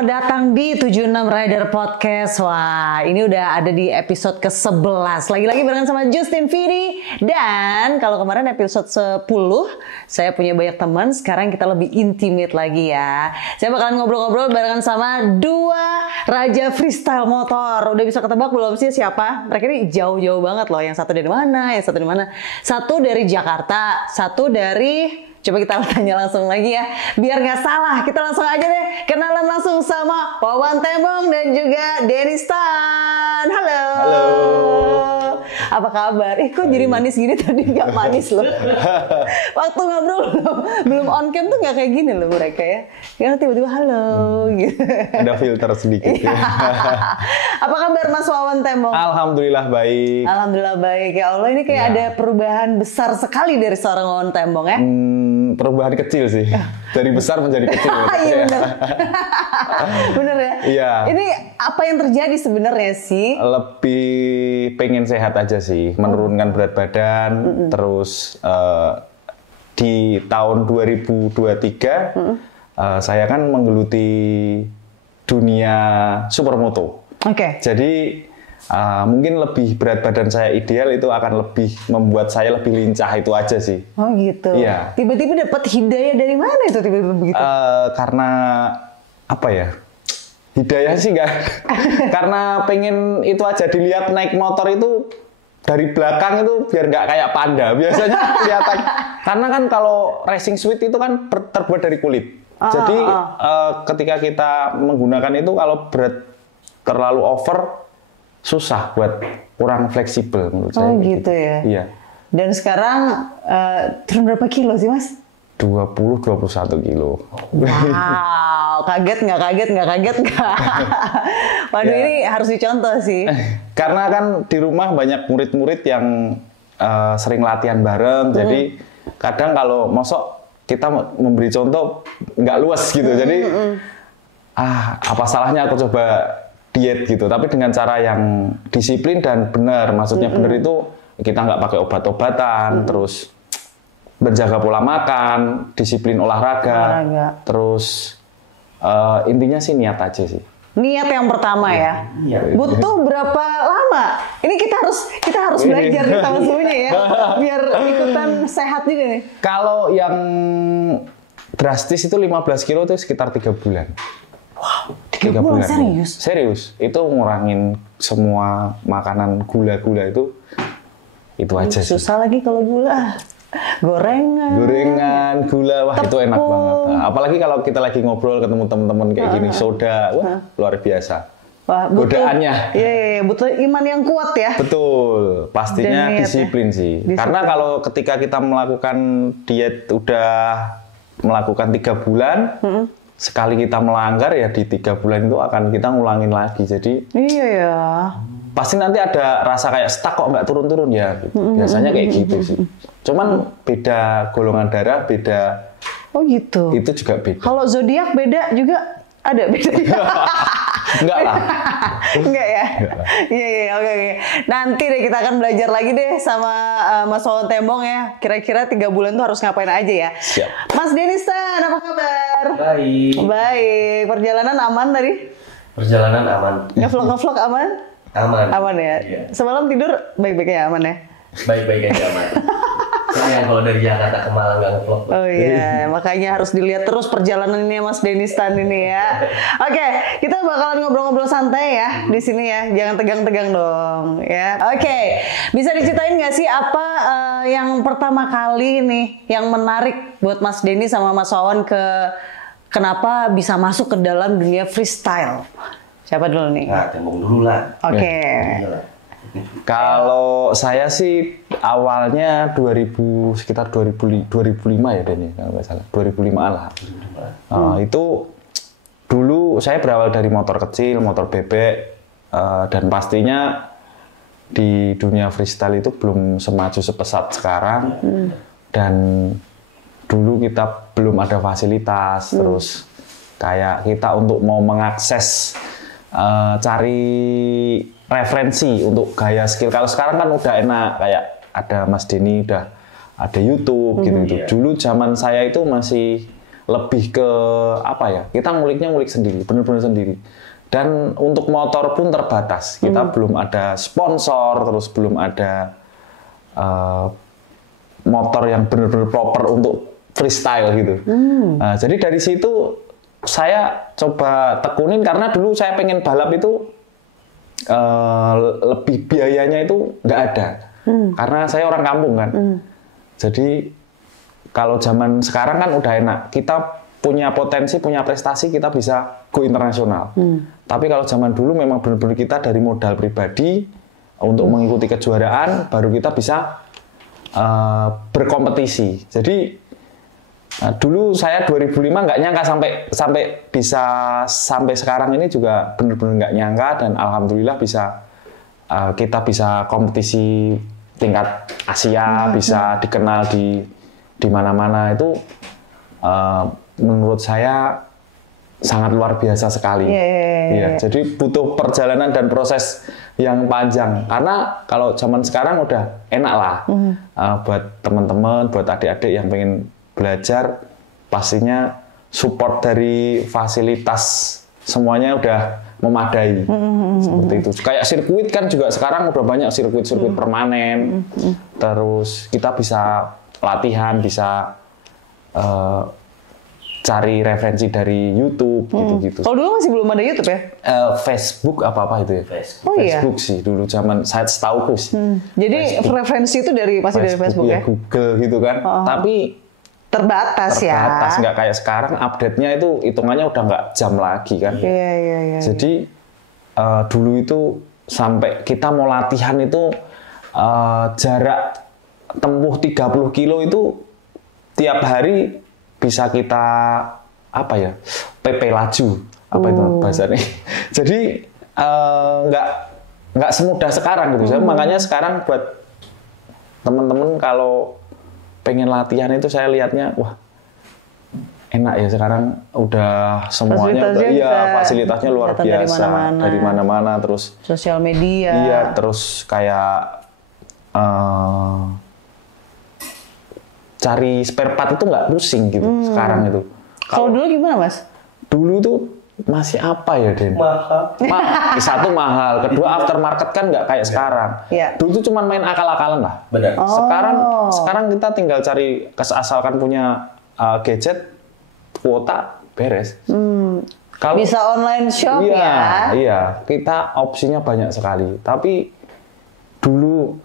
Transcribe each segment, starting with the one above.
selamat datang di 76 Rider Podcast. Wah, ini udah ada di episode ke-11. Lagi-lagi barengan sama Justin Vidi. Dan kalau kemarin episode 10, saya punya banyak teman. Sekarang kita lebih intimate lagi ya. Saya bakalan ngobrol-ngobrol barengan sama dua raja freestyle motor. Udah bisa ketebak belum sih siapa? Mereka ini jauh-jauh banget loh. Yang satu dari mana, yang satu dari mana. Satu dari Jakarta, satu dari... Coba kita tanya langsung lagi ya, biar nggak salah. Kita langsung aja deh kenalan langsung sama Wawan Tembong dan juga Denny Stan. Halo. Halo. Apa kabar? Kok jadi manis gini, tadi nggak manis loh. Waktu ngobrol belum on cam tuh nggak kayak gini loh mereka ya. Karena tiba-tiba halo gitu. Ada filter sedikit ya. Apa kabar Mas Wawan Tembong? Alhamdulillah baik. Alhamdulillah baik. Ya Allah, ini kayak ada perubahan besar sekali dari seorang Wawan Tembong ya. Perubahan kecil sih, dari besar menjadi kecil. Iya benar. Bener ya. Iya. Ini apa yang terjadi sebenarnya sih? Lebih pengen sehat aja sih, menurunkan berat badan. Terus di tahun 2023 saya kan menggeluti dunia supermoto. Oke. Jadi mungkin lebih berat badan saya ideal itu akan lebih membuat saya lebih lincah, itu aja sih. Oh gitu. Iya. Tiba-tiba dapat hidayah dari mana itu tiba-tiba begitu? Karena apa ya? Hidayah sih enggak. Karena pengen itu aja, dilihat naik motor itu dari belakang itu biar nggak kayak panda. Biasanya kelihatan. Karena kan kalau racing suit itu kan terbuat dari kulit. Jadi ketika kita menggunakan itu kalau berat terlalu over, susah buat kurang fleksibel menurut saya. Oh gitu ya. Iya. Dan sekarang turun berapa kilo sih Mas? 21 kilo. Wow, kaget nggak? Waduh, Ya. ini harus dicontoh sih. Karena kan di rumah banyak murid-murid yang sering latihan bareng, jadi kadang kalau mosok kita memberi contoh nggak luas gitu. Jadi apa salahnya aku coba diet gitu, tapi dengan cara yang disiplin dan benar. Maksudnya benar itu kita nggak pakai obat-obatan, terus menjaga pola makan, disiplin olahraga. Terus intinya sih niat aja sih. Niat yang pertama ya. Butuh berapa lama? Ini kita harus belajar nih sama semuanya ya, biar ikutan sehat juga nih. Kalau yang drastis itu 15 kilo itu sekitar 3 bulan. Wow, 3 bulan serius? Serius. Itu ngurangin semua makanan gula-gula itu aja sih. Susah lagi kalau gula. Gorengan, gula, wah tepung. Itu enak banget. Nah, apalagi kalau kita lagi ngobrol ketemu teman-teman kayak gini, soda, wah luar biasa. Wah, godaannya. Iya, butuh iman yang kuat ya. Betul, pastinya disiplin sih. Disiplin. Karena kalau ketika kita melakukan diet udah melakukan 3 bulan, sekali kita melanggar ya di 3 bulan itu akan kita ngulangin lagi. Jadi iya ya. Pasti nanti ada rasa kayak stuck kok nggak turun-turun ya. Biasanya kayak gitu sih. Cuman beda golongan darah, beda. Oh gitu. Itu juga beda. Kalau zodiak beda juga ada beda. Enggak lah. Enggak ya? Iya, oke. Nanti deh kita akan belajar lagi deh sama Mas Wawan Tembong ya. Kira-kira 3 bulan tuh harus ngapain aja ya. Siap. Mas Denny Stan, apa kabar? Baik. Baik. Perjalanan aman tadi? Perjalanan aman. Ngevlog aman? Aman ya? Iya. Semalam tidur baik-baik ya, aman ya? Baik-baik aja aman. Sayang kalau dari Jakarta ke Malang nggak ngevlog. Oh iya, makanya harus dilihat terus perjalanannya Mas Denny Stan ini ya. Oke, kita bakalan ngobrol-ngobrol santai ya di sini ya. Jangan tegang-tegang dong ya. Oke, bisa diceritain nggak sih apa yang pertama kali nih yang menarik buat Mas Denny sama Mas Wawan kenapa bisa masuk ke dalam dunia freestyle? Siapa dulu nih? Nah, Tembong dulu lah. Oke. Kalau saya sih awalnya sekitar 2005 ya Denny, kalau nggak salah 2005 lah. Itu dulu saya berawal dari motor kecil, motor bebek, dan pastinya di dunia freestyle itu belum semaju sepesat sekarang. Dan dulu kita belum ada fasilitas, terus kayak kita untuk mau mengakses cari referensi untuk gaya skill. Kalau sekarang kan udah enak, kayak ada Mas Denny, udah ada YouTube gitu. Dulu zaman saya itu masih lebih ke apa ya? Kita nguliknya ngulik sendiri, benar-benar sendiri. Dan untuk motor pun terbatas. Kita belum ada sponsor, terus belum ada motor yang benar-benar proper untuk freestyle gitu. Nah, jadi dari situ saya coba tekunin karena dulu saya pengen balap itu lebih biayanya itu nggak ada. Karena saya orang kampung kan. Jadi kalau zaman sekarang kan udah enak. Kita punya potensi, punya prestasi, kita bisa go internasional. Tapi kalau zaman dulu memang benar-benar kita dari modal pribadi untuk mengikuti kejuaraan, baru kita bisa berkompetisi. Jadi dulu saya 2005 nggak nyangka sampai bisa sampai sekarang ini juga benar-benar nggak nyangka, dan alhamdulillah kita bisa kompetisi tingkat Asia, bisa dikenal di mana-mana. Itu menurut saya sangat luar biasa sekali. Iya, jadi butuh perjalanan dan proses yang panjang. Karena kalau zaman sekarang udah enak lah buat teman-teman, buat adik-adik yang pengen belajar, pastinya support dari fasilitas semuanya udah memadai. Seperti itu. Kayak sirkuit kan juga sekarang udah banyak sirkuit-sirkuit permanen. Terus kita bisa latihan, bisa cari referensi dari YouTube gitu-gitu. Kalau dulu masih belum ada YouTube ya? Facebook apa itu ya? Facebook sih dulu zaman saya setauku sih. Jadi Facebook. Referensi itu masih dari Facebook ya? Google gitu kan. Tapi terbatas ya. Terbatas, nggak kayak sekarang update-nya itu hitungannya udah nggak jam lagi kan. Iya. Jadi dulu itu sampai kita mau latihan itu jarak tempuh 30 kilo itu tiap hari bisa kita PP laju itu bahasanya. Jadi nggak semudah sekarang gitu. Makanya sekarang buat teman-teman kalau pengen latihan itu saya lihatnya wah enak ya, sekarang udah semuanya fasilitasnya luar biasa dari mana-mana, terus sosial media. Iya, terus kayak cari spare part itu nggak pusing gitu sekarang itu. Kalau dulu gimana Mas? Dulu itu masih apa ya Den? Mahal. Satu mahal, kedua aftermarket kan nggak kayak sekarang. Dulu tuh cuma main akal-akalan lah. Benar. Sekarang kita tinggal cari, asalkan punya gadget, kuota, beres. Kalau bisa online shop ya? Iya, kita opsinya banyak sekali. Tapi dulu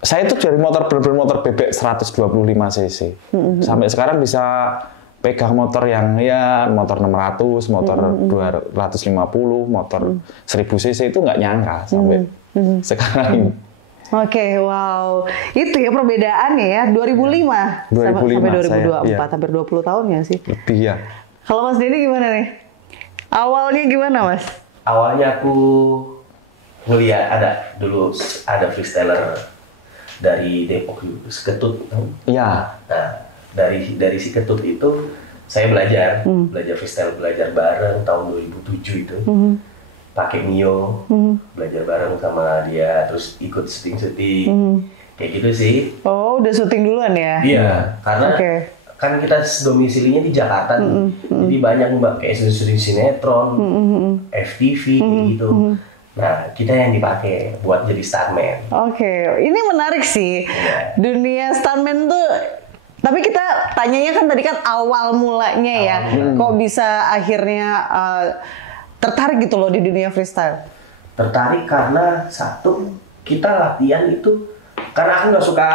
saya tuh dari motor bebek 125 cc. Sampai sekarang bisa pegang motor yang motor 600, motor 250, motor 1000 cc itu nggak nyangka sampai sekarang ini. Oke, wow. Itu ya perbedaannya ya, 2005 sampai 2024, hampir 20 tahun ya sih? Lebih ya. Kalau Mas Denny gimana nih? Awalnya gimana Mas? Awalnya aku kuliah dulu ada freestyler dari Depok, Siketut. Iya. Nah, dari Siketut itu saya belajar freestyle, belajar bareng tahun 2007 itu. Pakai Mio, belajar bareng sama dia, terus ikut syuting, kayak gitu sih. Oh, udah syuting duluan ya? Iya, karena kan kita domisilinya di Jakarta, jadi banyak kayak syuting sinetron, FTV kayak gitu. Nah, kita yang dipakai buat jadi stuntman. Oke, ini menarik sih. Dunia stuntman tuh, tapi kita tanyanya kan tadi kan awal mulanya ya. Kok bisa akhirnya tertarik gitu loh di dunia freestyle? Tertarik karena satu, kita latihan itu karena aku nggak suka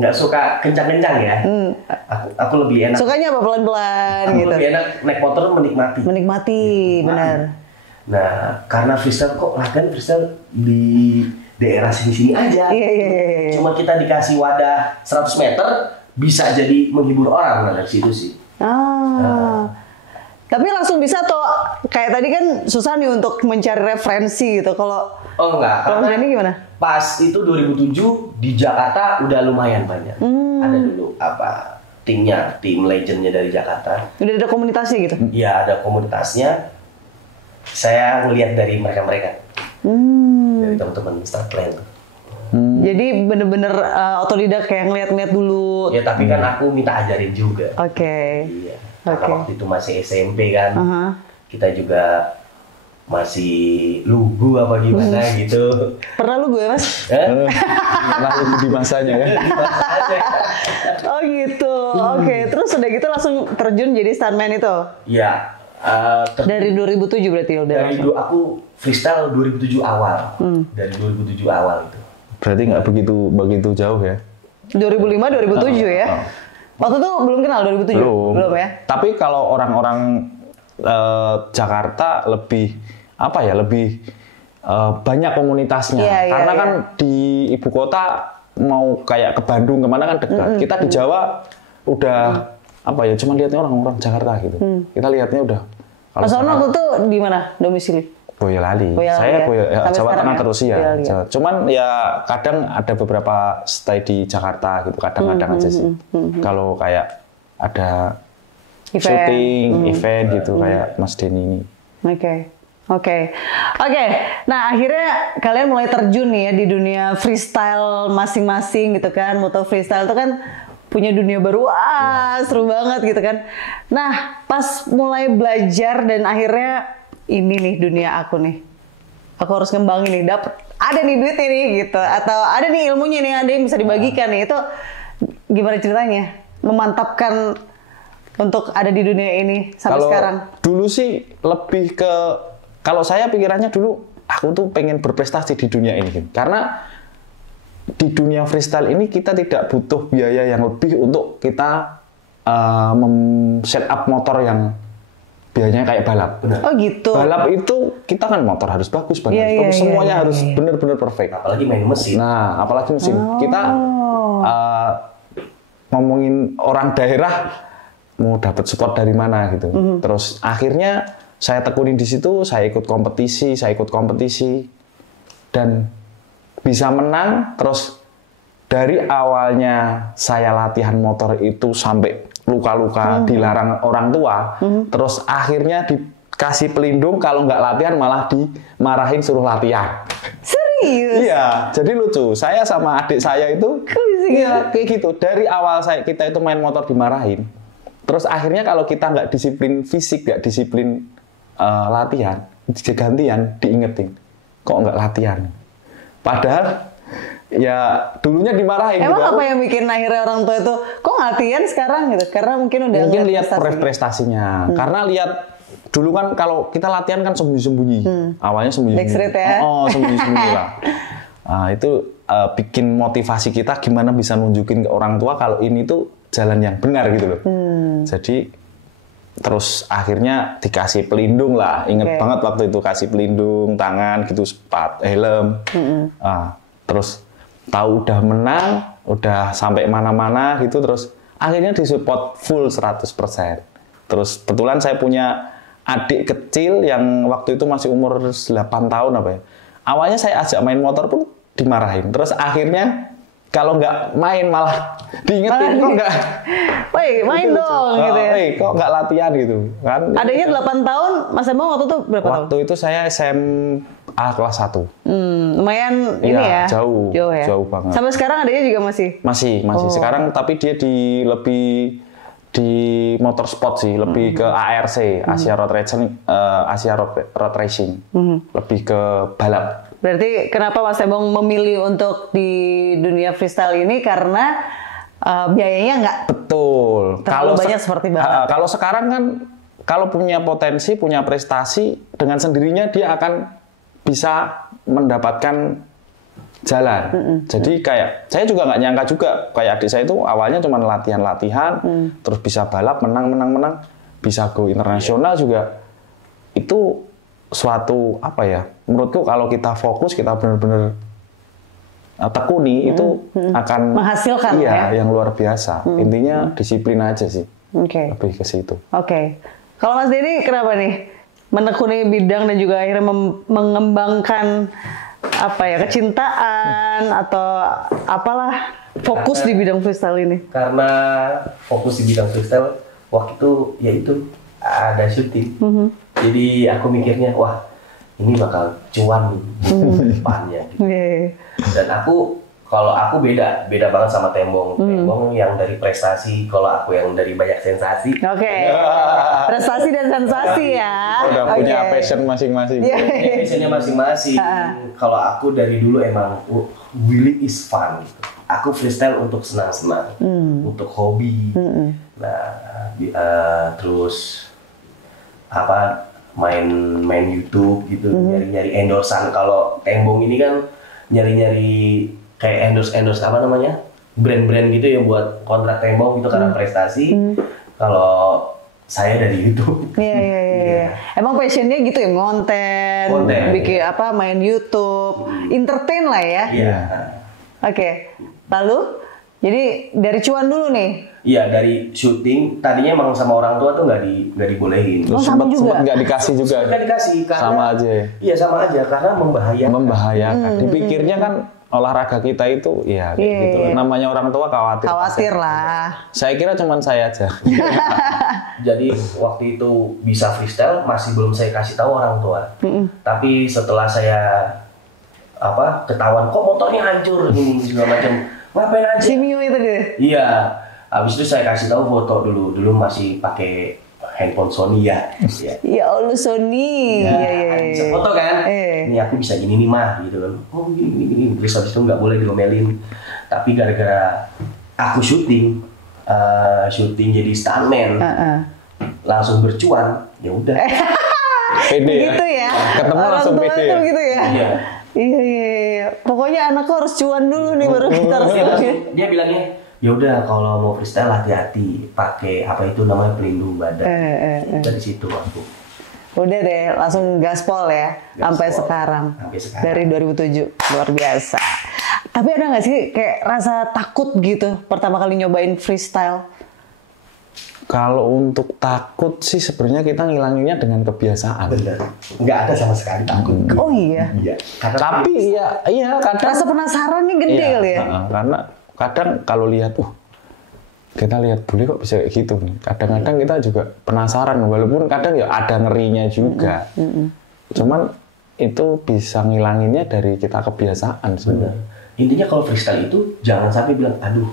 nggak suka kencang-kencang ya. Aku lebih enak. Sukanya apa pelan-pelan gitu? Lebih enak naik motor menikmati. Benar. Nah, karena freestyle kok latihan freestyle di daerah sini-sini aja. Iya. Cuma kita dikasih wadah 100 meter bisa jadi menghibur orang dari situ sih. Tapi langsung bisa tuh, kayak tadi kan susah nih untuk mencari referensi gitu. Kalau enggak. Kalau ini gimana? Pas itu 2007 di Jakarta udah lumayan banyak. Ada dulu tim legendnya dari Jakarta. Udah ada komunitasnya gitu? Iya, ada komunitasnya. Saya ngelihat dari mereka-mereka. Dari teman-teman stuntman. Jadi bener-bener otodidak kayak ngeliat-ngeliat dulu. Ya tapi kan aku minta ajarin juga. Oke. Iya. Karena waktu itu masih SMP kan, kita juga masih lugu apa gimana gitu. Pernah lu gue Mas? Lalu di masanya kan. Oh gitu. Oke. Terus udah gitu langsung terjun jadi stuntman itu? Iya. Dari 2007 berarti udah. Dari aku freestyle 2007 awal. Dari 2007 awal itu. Berarti nggak begitu jauh ya? 2005-2007 ya? Waktu itu belum kenal 2007? Belum ya? Tapi kalau orang-orang Jakarta lebih banyak komunitasnya. Karena kan di ibu kota mau kayak ke Bandung kemana kan dekat. Kita di Jawa udah cuma lihatnya orang-orang Jakarta gitu. Kita lihatnya udah. Mas Ono waktu itu di mana domisili? Boyolali. Saya Jawa Tengah ya? terus ya. Cuman ya kadang ada beberapa stay di Jakarta gitu. Kadang-kadang aja sih. Kalau kayak ada syuting, event gitu kayak Mas Denny ini. Oke. Nah akhirnya kalian mulai terjun nih ya di dunia freestyle masing-masing gitu kan. Moto freestyle itu kan punya dunia baru, seru banget gitu kan. Nah pas mulai belajar dan akhirnya ini nih dunia aku nih. Aku harus ngembangin nih, ada nih duit ini gitu. Atau ada nih ilmunya nih, ada yang bisa dibagikan nih. Itu gimana ceritanya? Memantapkan untuk ada di dunia ini sampai sekarang. Dulu sih lebih ke, kalau saya pikirannya dulu, aku tuh pengen berprestasi di dunia ini. Gitu. Karena di dunia freestyle ini kita tidak butuh biaya yang lebih untuk kita set up motor yang biasanya kayak balap. Oh gitu. Balap itu kita kan motor harus bagus, semuanya harus benar-benar perfect. Apalagi main mesin. Nah, apalagi mesin. Kita ngomongin orang daerah mau dapat support dari mana gitu. Terus akhirnya saya tekunin di situ, saya ikut kompetisi dan bisa menang. Terus dari awalnya saya latihan motor itu sampai luka-luka, dilarang orang tua, terus akhirnya dikasih pelindung, kalau nggak latihan malah dimarahin suruh latihan. Serius? Iya, jadi lucu. Saya sama adik saya itu kayak gitu. Dari awal kita itu main motor dimarahin, terus akhirnya kalau kita nggak disiplin fisik, nggak disiplin latihan, gantian diingetin, kok nggak latihan? Padahal ya dulunya dimarahin. Emang gitu. apa yang bikin akhirnya orang tua itu kok latihan sekarang gitu? Karena mungkin lihat prestasinya. Karena lihat dulu kan kalau kita latihan kan sembunyi-sembunyi. Awalnya sembunyi-sembunyi. Backstreet ya? Sembunyi-sembunyi lah. Nah, itu bikin motivasi kita gimana bisa nunjukin ke orang tua kalau ini tuh jalan yang benar gitu loh. Jadi terus akhirnya dikasih pelindung lah. Ingat banget waktu itu kasih pelindung tangan gitu, helm. Terus tahu udah menang, udah sampai mana-mana gitu, terus akhirnya disupport full 100%. Terus kebetulan saya punya adik kecil yang waktu itu masih umur 8 tahun apa ya. Awalnya saya ajak main motor pun dimarahin. Terus akhirnya kalau nggak main malah diingetin, kok nggak main dong gitu ya. Kok nggak latihan gitu kan. Adanya 8 tahun, Mas Emang waktu itu berapa tahun? Waktu itu saya SMA kelas 1. Lumayan ini ya. Jauh banget. Sampai sekarang adanya juga masih? Masih. Sekarang tapi dia lebih di motorsport sih, lebih ke ARC, Asia Road Racing. Lebih ke balap. Berarti kenapa Mas Emong memilih untuk di dunia freestyle ini karena biayanya nggak terlalu banyak seperti balap? Kalau sekarang kan kalau punya potensi, punya prestasi, dengan sendirinya dia akan bisa mendapatkan jalan. Jadi kayak saya juga nggak nyangka juga, kayak adik saya itu awalnya cuma latihan, terus bisa balap, menang, bisa go internasional juga. Itu suatu menurutku kalau kita fokus, kita benar-benar tekuni, itu akan menghasilkan yang luar biasa. Intinya disiplin aja sih. Lebih ke situ. Kalau Mas Denny kenapa nih menekuni bidang dan juga akhirnya mengembangkan kecintaan atau apalah fokus di bidang freestyle ini? Karena fokus di bidang freestyle waktu itu yaitu ada syuting. Jadi aku mikirnya wah ini bakal cuan nih depannya. Gitu. Dan kalau aku beda banget sama Tembong. Tembong yang dari prestasi, kalau aku yang dari banyak sensasi. Oke. Prestasi dan sensasi ya. Udah punya passion masing-masing. Passionnya masing-masing. Kalau aku dari dulu emang really is fun gitu. Aku freestyle untuk senang-senang, untuk hobi. Nah, terus main YouTube gitu, nyari-nyari endorsan. Kalau Tembong ini kan nyari-nyari kayak endorse apa namanya, brand-brand gitu ya buat kontrak Tembong gitu karena prestasi. Kalau saya dari YouTube. Iya. Emang passionnya gitu ya, konten. Bikin main YouTube, entertain lah ya. Iya. Oke. Lalu, jadi dari cuan dulu nih. Iya, dari syuting. Tadinya emang sama orang tua tuh nggak dibolehin. Terus sama sempet juga? nggak dikasih juga. Nggak dikasih karena Sama aja. Iya sama aja karena Membahayakan. Dipikirnya kan olahraga kita itu ya kayak gitu. Namanya orang tua khawatir lah. Saya kira cuman saya aja. Jadi waktu itu bisa freestyle masih belum saya kasih tahu orang tua. Tapi setelah saya ketahuan kok motornya hancur ini segala macam, ngapain aja? Si Mio itu deh. Iya. Habis itu saya kasih tahu foto dulu. Dulu masih pakai handphone Sony ya. Ya Allah Sony. Iya. Bisa foto kan? Ini aku bisa gini nih mah gitu kan. Oh gini. Terus habis itu nggak boleh diomelin. Tapi gara-gara aku syuting jadi stuntman, langsung bercuan. Ya udah. Pede Gitu ya. Ketemu Orang langsung tua pede. tuh gitu ya. Iya. Pokoknya anakku harus cuan dulu nih baru kita harus Dia bilangnya, ya udah kalau mau freestyle hati-hati pakai namanya pelindung badan. Dari situ aku. Udah deh, langsung gaspol ya, sampai sekarang. Dari 2007, luar biasa. Tapi ada nggak sih kayak rasa takut gitu pertama kali nyobain freestyle? Kalau untuk takut sih sebenarnya kita ngilanginnya dengan kebiasaan. Bener, nggak ada sama sekali takut. Oh iya. Iya. Tapi iya kadang. Rasa penasarannya gede kali ya? Karena kadang kalau lihat, kita lihat bule kok bisa kayak gitu nih. Kadang-kadang kita juga penasaran, walaupun kadang ya ada ngerinya juga. Cuman itu bisa ngilanginnya dari kita kebiasaan sebenarnya. Intinya kalau freestyle itu jangan sampai bilang, aduh,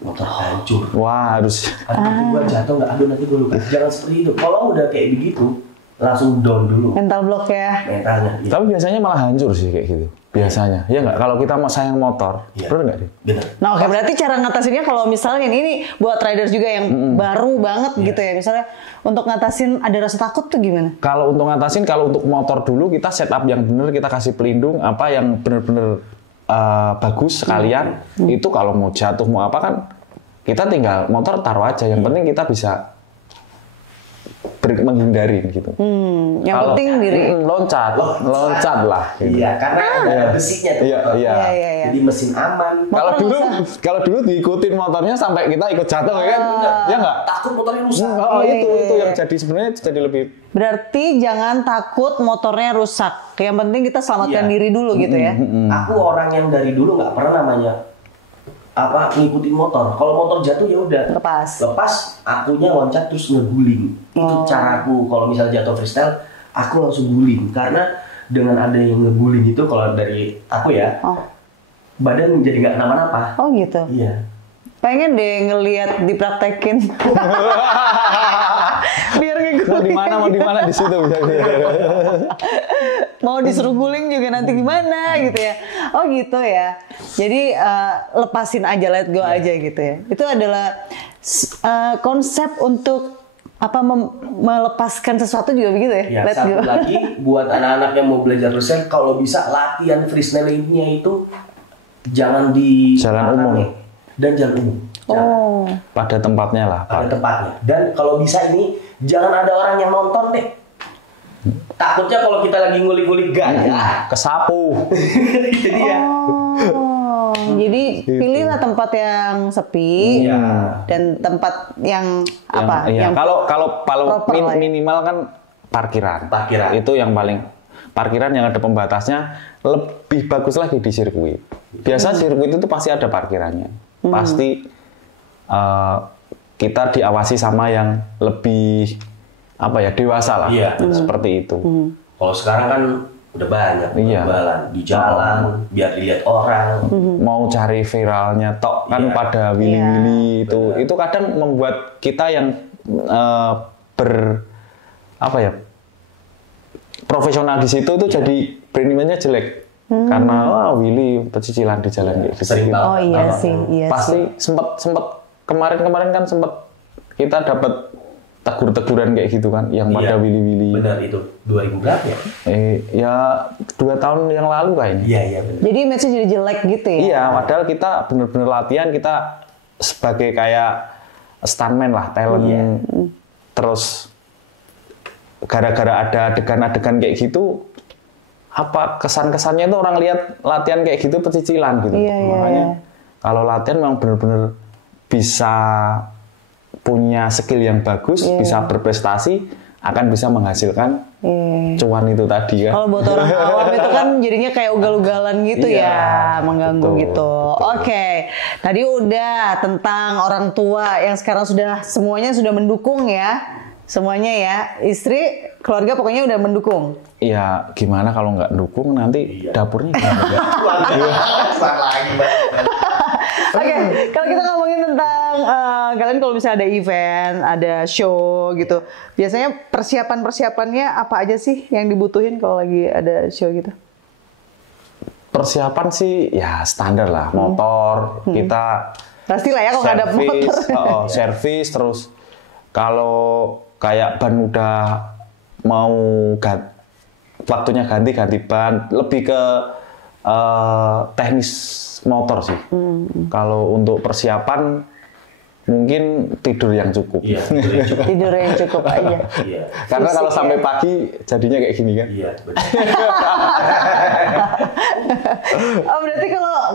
motor hancur. Wah, harus. Aduh, gua jatuh nggak? Aduh, nanti gue lupa. Jangan seperti itu. Kalau udah kayak begitu, langsung down dulu. Mental block ya? Mentalnya. Iya. Tapi biasanya malah hancur sih kayak gitu. Biasanya, ya nggak? Kalau kita mau sayang motor, bener nggak sih? Bener. Nah oke, berarti cara ngatasinnya kalau misalnya ini buat riders juga yang baru banget gitu ya. Misalnya untuk ngatasin ada rasa takut tuh gimana? Kalau untuk ngatasin, kalau untuk motor dulu kita setup yang bener, kita kasih pelindung apa yang bener-bener bagus sekalian. Itu kalau mau jatuh mau apa kan kita tinggal motor taruh aja. Yang penting kita bisa menghindari gitu. Yang penting diri. Loncat lah. Gitu. Iya, karena ada besinya tuh. Iya. Jadi mesin aman. Kalau dulu diikutin motornya sampai kita ikut jatuh ya kan? Ya nggak? Takut motornya rusak. Itu yang jadi sebenarnya jadi lebih. Berarti jangan takut motornya rusak. Yang penting kita selamatkan diri dulu gitu ya. Aku orang yang dari dulu nggak pernah namanya ngikutin motor. Kalau motor jatuh ya udah Lepas, akunya loncat terus ngeguling. Itu caraku. Kalau misalnya jatuh freestyle, aku langsung guling karena dengan ada yang ngeguling itu kalau dari aku ya, badan jadi nggak kenapa-napa. Oh gitu. Iya. Pengen deh ngelihat dipraktekin. Biar ngikutin. Mau di mana di situ bisa. Mau disuruh guling juga nanti gimana gitu ya. Oh gitu ya. Jadi lepasin aja, let go aja gitu ya. Itu adalah konsep untuk melepaskan sesuatu juga begitu ya. Ya, Let satu go. lagi buat anak-anak yang mau belajar freestyle, kalau bisa latihan freestyle-nya itu jangan di Jalan umum dan jalan umum. Oh. pada tempatnya lah. Pada tempatnya. Dan kalau bisa ini jangan ada orang yang nonton deh. Takutnya kalau kita lagi ngulik-ngulik gaya Kesapu. jadi ya. Jadi pilihlah tempat yang sepi dan tempat yang apa? Yang kalau minimal kan parkiran. Itu yang paling parkiran yang ada pembatasnya lebih bagus lagi di sirkuit. Biasa sirkuit itu pasti ada parkirannya. Pasti kita diawasi sama yang lebih dewasa lah. Seperti itu. Kalau sekarang kan udah banyak Iya. jualan di jalan biar dilihat orang. Mau cari viralnya tok kan Iya. pada willy-willy Benar. itu kadang membuat kita yang profesional di situ itu jadi brand image-nya jelek karena Willy pecicilan di jalan kayak gitu. Sering banget. Oh iya sih, iya Pasti sih. sempet kemarin kan kita dapat tegur-teguran kayak gitu kan yang pada Iya. Willy-Willy. Benar itu 2000 berapa ya? Ya 2 tahun yang lalu kayaknya. Iya benar. Jadi image-nya jadi jelek gitu ya? Iya, padahal kita bener-bener latihan, kita sebagai kayak stuntman lah, talent. Terus gara-gara ada adegan-adegan kayak gitu, apa kesan-kesannya itu orang lihat latihan kayak gitu pecicilan gitu. Iya, iya, Makanya iya. kalau latihan memang bener-bener bisa punya skill yang bagus, bisa berprestasi, akan bisa menghasilkan cuan itu tadi kan. Kalau buat orang awam itu kan jadinya kayak ugal-ugalan gitu Iya, ya, mengganggu betul, gitu. betul. Oke, tadi udah tentang orang tua yang sekarang semuanya sudah mendukung ya, semuanya ya, istri, keluarga pokoknya udah mendukung. Iya, gimana kalau nggak dukung nanti dapurnya gimana? Salah lagi Mbak. Oke, kalau kita ngomongin tentang kalian kalau misalnya ada event, ada show gitu, biasanya persiapannya apa aja sih yang dibutuhin kalau lagi ada show gitu? Persiapan sih ya standar lah, motor kita Pastilah ya kalau nggak ada motor. servis terus kalau kayak ban udah mau waktunya ganti ban, lebih ke teknis motor sih. Kalau untuk persiapan mungkin tidur yang cukup. Iya, itu yang cukup. Tidur yang cukup aja. Iya. Karena kalau Fisik sampai ya. pagi jadinya kayak gini kan. Iya, benar. Oh, berarti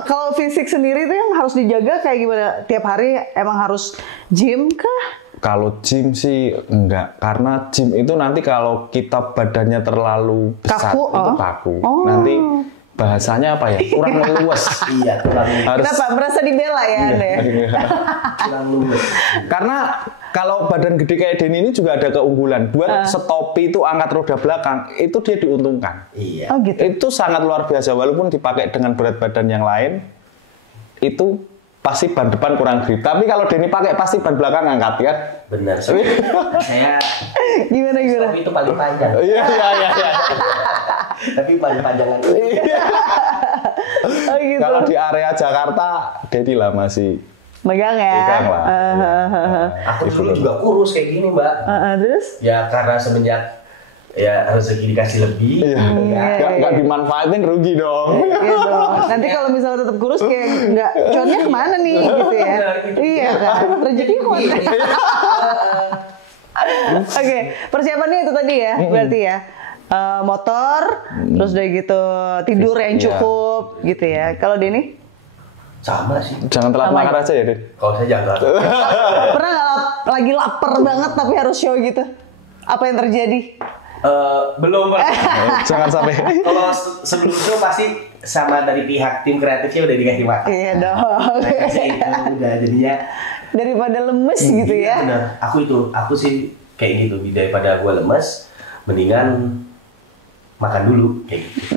kalau fisik sendiri itu yang harus dijaga kayak gimana? Tiap hari emang harus gym kah? Kalau gym sih enggak, karena gym itu nanti kalau kita badannya terlalu besar Kaku, itu oh. kaku. Oh. Nanti bahasanya apa ya? Kurang luwes. Iya, kurang Kenapa? Merasa dibela ya Anda ya? kurang luwes. Karena kalau badan gede kayak Denny ini juga ada keunggulan. Buat setopi itu angkat roda belakang, itu dia diuntungkan. Iya. Oh gitu. Itu sangat luar biasa. Walaupun dipakai dengan berat badan yang lain, itu pasti ban depan kurang grip. Tapi kalau Denny pakai pasti ban belakang angkat kan? Benar. Saya Gimana? stop itu paling panjang. Iya. Tapi paling panjangan itu. Oh gitu. Kalau di area Jakarta, Denny lah masih Megang ya? pegang lah. Aku dulu juga kurus kayak gini, Mbak. Terus? Ya karena semenjak ya rezeki dikasih lebih. Iya. Ya, Nggak dimanfaatin rugi dong. Iya dong. Nanti kalau misalnya tetap kurus kayak nggak, connya kemana nih gitu ya? Iya kan, rezeki kemana? Oke, persiapannya itu tadi ya, berarti ya. Motor, terus udah gitu tidur yang Iya. cukup gitu ya. Kalau Denny? sama sih. Jangan telat Sama makan aja ya, Den. Kalau saya jangan. Pernah nggak lagi lapar banget tapi harus show gitu? Apa yang terjadi? Belum, Pak. Jangan sampai. Kalau sebelum itu pasti sama dari pihak tim kreatifnya udah dikasih makan. Iya dong. Kasih itu udah jadinya. Daripada lemes gitu Iya, ya. benar. Aku sih kayak gitu, daripada gue lemes, mendingan makan dulu kayak gitu.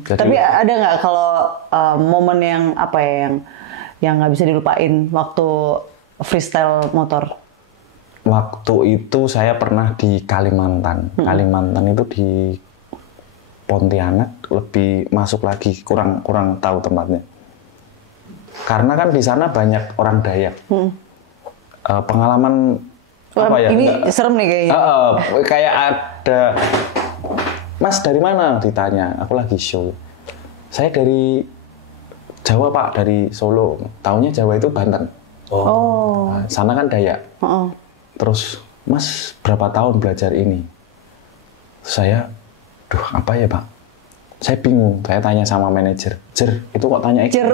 Jadi- Tapi ada nggak kalau momen yang apa ya yang nggak bisa dilupain waktu freestyle motor? Waktu itu saya pernah di Kalimantan. Kalimantan itu di Pontianak, lebih masuk lagi, kurang tahu tempatnya. Karena kan di sana banyak orang Dayak. Pengalaman Wah, apa ya? ini serem nih kayaknya. Kayak ada, Mas dari mana? Ditanya. Aku lagi show. Saya dari Jawa Pak, dari Solo. Taunya Jawa itu Banten. Oh. Nah, sana kan Dayak. Heeh. Terus, Mas berapa tahun belajar ini? Saya, apa ya Pak? Saya bingung. Saya tanya sama manajer. Jer, itu kok tanya Anjir.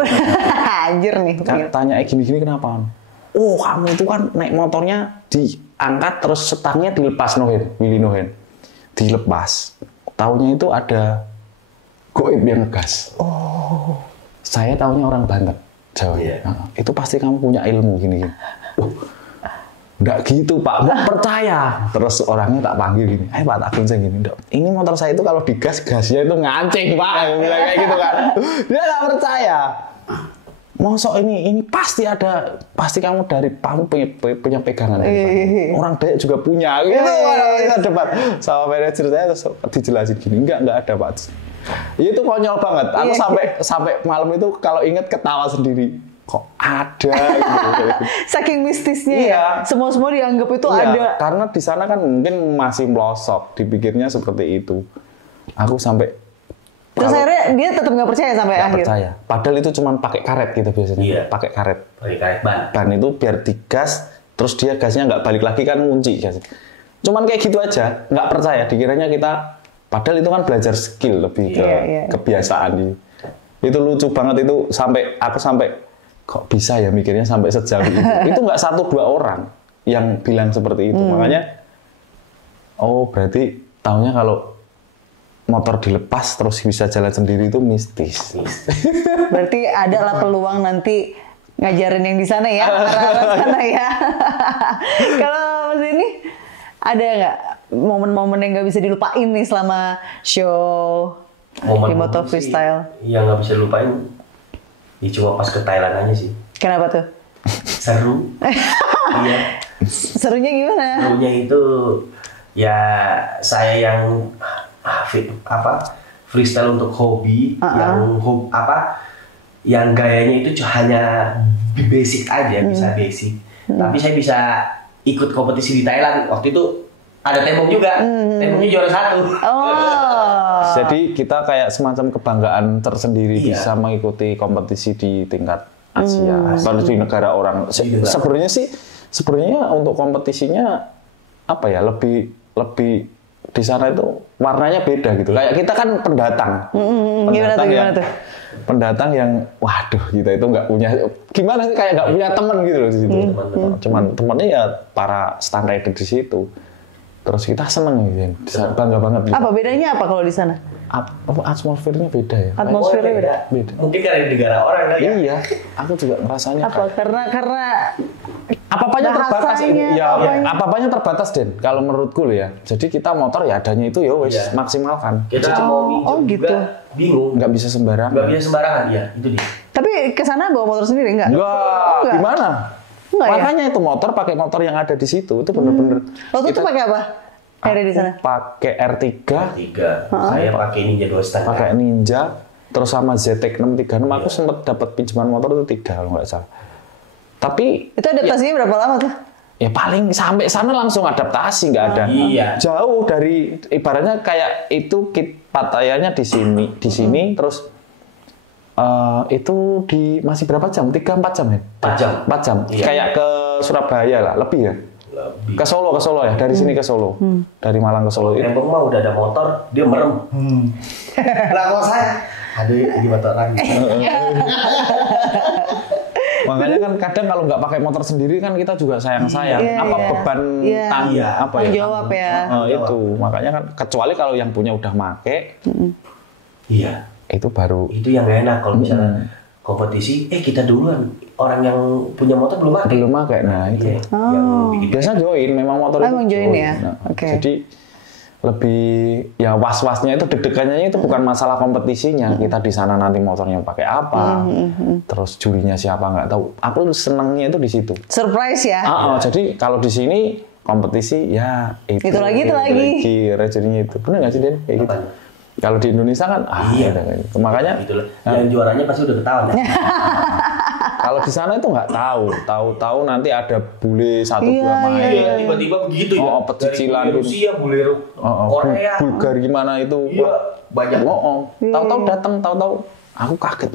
Anjir nih. Tanya gini-gini kenapa? Oh, kamu itu kan naik motornya diangkat terus setangnya dilepas Willy Nohen. Dilepas. Taunya itu ada goib yang ngegas. Oh. Saya taunya orang Banten, Jawa. Iya. Nah, itu pasti kamu punya ilmu gini-gini. Nggak gitu Pak, nggak percaya. Terus orangnya tak panggil gini, Pak tak gonceng gini, Dok. Ini motor saya itu kalau digas, gasnya itu ngancing Pak. Bilang kayak gitu kan. Dia nggak percaya. Mosok ini pasti ada, pasti kamu punya pegangan. Orang Dayak juga punya. Gitu kita debat sama manajer saya terus dijelasin gini, enggak ada Pak. Itu konyol banget. Aku sampai malam itu kalau inget ketawa sendiri. Kok ada gitu. Saking mistisnya ya. Semua dianggap itu ada. Karena di sana kan mungkin masih melosok, dipikirnya seperti itu. Aku sampai terus akhirnya dia tetap nggak percaya sampai akhir. Percaya. Padahal itu cuma pakai karet gitu biasanya. Iya. Pakai karet. Pakai karet ban. Ban itu biar digas, terus dia gasnya nggak balik lagi kan ngunci gas. Cuman kayak gitu aja, nggak percaya. Dikiranya kita, padahal itu kan belajar skill lebih ke kebiasaan gitu. Itu lucu banget itu aku sampai kok bisa ya mikirnya sampai sejauh itu. Itu nggak 1-2 orang yang bilang seperti itu. Makanya, berarti taunya kalau motor dilepas terus bisa jalan sendiri itu mistis. Berarti adalah peluang nanti ngajarin yang di sana ya, arah sana ya. Kalau Mas ini ada nggak momen-momen yang nggak bisa dilupain nih selama show di Moto Freestyle? Yang nggak bisa dilupain, ya cuma pas ke Thailand aja sih. Kenapa tuh? Seru. Iya. Serunya gimana? Serunya itu ya saya yang freestyle untuk hobi, yang gayanya itu hanya basic aja, bisa basic. Tapi saya bisa ikut kompetisi di Thailand. Waktu itu ada tembok juga, temboknya juara 1. Jadi kita kayak semacam kebanggaan tersendiri bisa mengikuti kompetisi di tingkat Asia atau di negara orang. Sebenarnya untuk kompetisinya lebih di sana itu warnanya beda gitu. Kayak kita kan pendatang. Gimana tuh? Pendatang yang waduh kita itu nggak punya gimana sih kayak nggak punya teman gitu loh di situ. Cuman temennya ya para stunt rider di situ. Terus kita seneng gitu, bangga banget. Gitu. Apa bedanya apa kalau di sana? Atmosfernya beda ya. Atmosfernya beda. Mungkin karena di negara orang kan? Iya, aku juga ngerasanya. Apa? Karena apa-apanya terbatas. Apa-apanya terbatas Den. Kalau menurutku loh ya. Jadi kita motor ya adanya itu ya wes maksimalkan. Kita mau minjem juga bingung. Nggak bisa sembarangan. Ya itu dia. Tapi kesana bawa motor sendiri nggak? Enggak. Gimana? Makanya ya? itu pakai motor yang ada di situ itu bener-bener. Waktu itu pakai apa? Ada di sana. Pakai R3. Saya pakai Ninja 2.5. Pakai Ninja, terus sama ZX 636. Aku sempat dapat pinjaman motor itu 3 kalau nggak salah. Tapi itu adaptasinya berapa lama tuh? Ya paling sampai sana langsung adaptasi nggak ada. Jauh dari ibaratnya kayak itu kit patayanya di sini terus itu masih berapa jam? 3-4 jam ya? 4 jam. Iya. Kayak ke Surabaya lah, lebih ya? Ke Solo ya, dari sini ke Solo. Dari Malang ke Solo. Tembok mah udah ada motor, dia merem. Lah kalau saya, aduh ini motor lagi. Makanya kan kadang kalau nggak pakai motor sendiri kan kita juga sayang-sayang. Beban tanggung jawab ya. Itu makanya kan kecuali kalau yang punya udah make. Iya. Itu baru. Itu yang gak enak kalau misalnya kompetisi. Kita duluan orang yang punya motor belum pakai. Nah itu. Biasa join memang motor itu. Emang join ya. Jadi lebih ya was-wasnya itu deg-degannya itu bukan masalah kompetisinya. Kita di sana nanti motornya pakai apa, terus jurinya siapa nggak tahu. Aku senangnya itu di situ. Surprise ya. Jadi kalau di sini kompetisi ya itu lagi. Jurinya itu benar nggak sih Den? Kayak gitu. Kalau di Indonesia kan makanya yang juaranya pasti udah ketahuan. Kalau di sana itu nggak tahu nanti ada bule 1-2 main. Tiba-tiba begitu ya. Pecicilan dari Rusia, bule Korea, Bulgaria gimana itu. Banyak. Tahu-tahu datang, tahu-tahu aku kaget.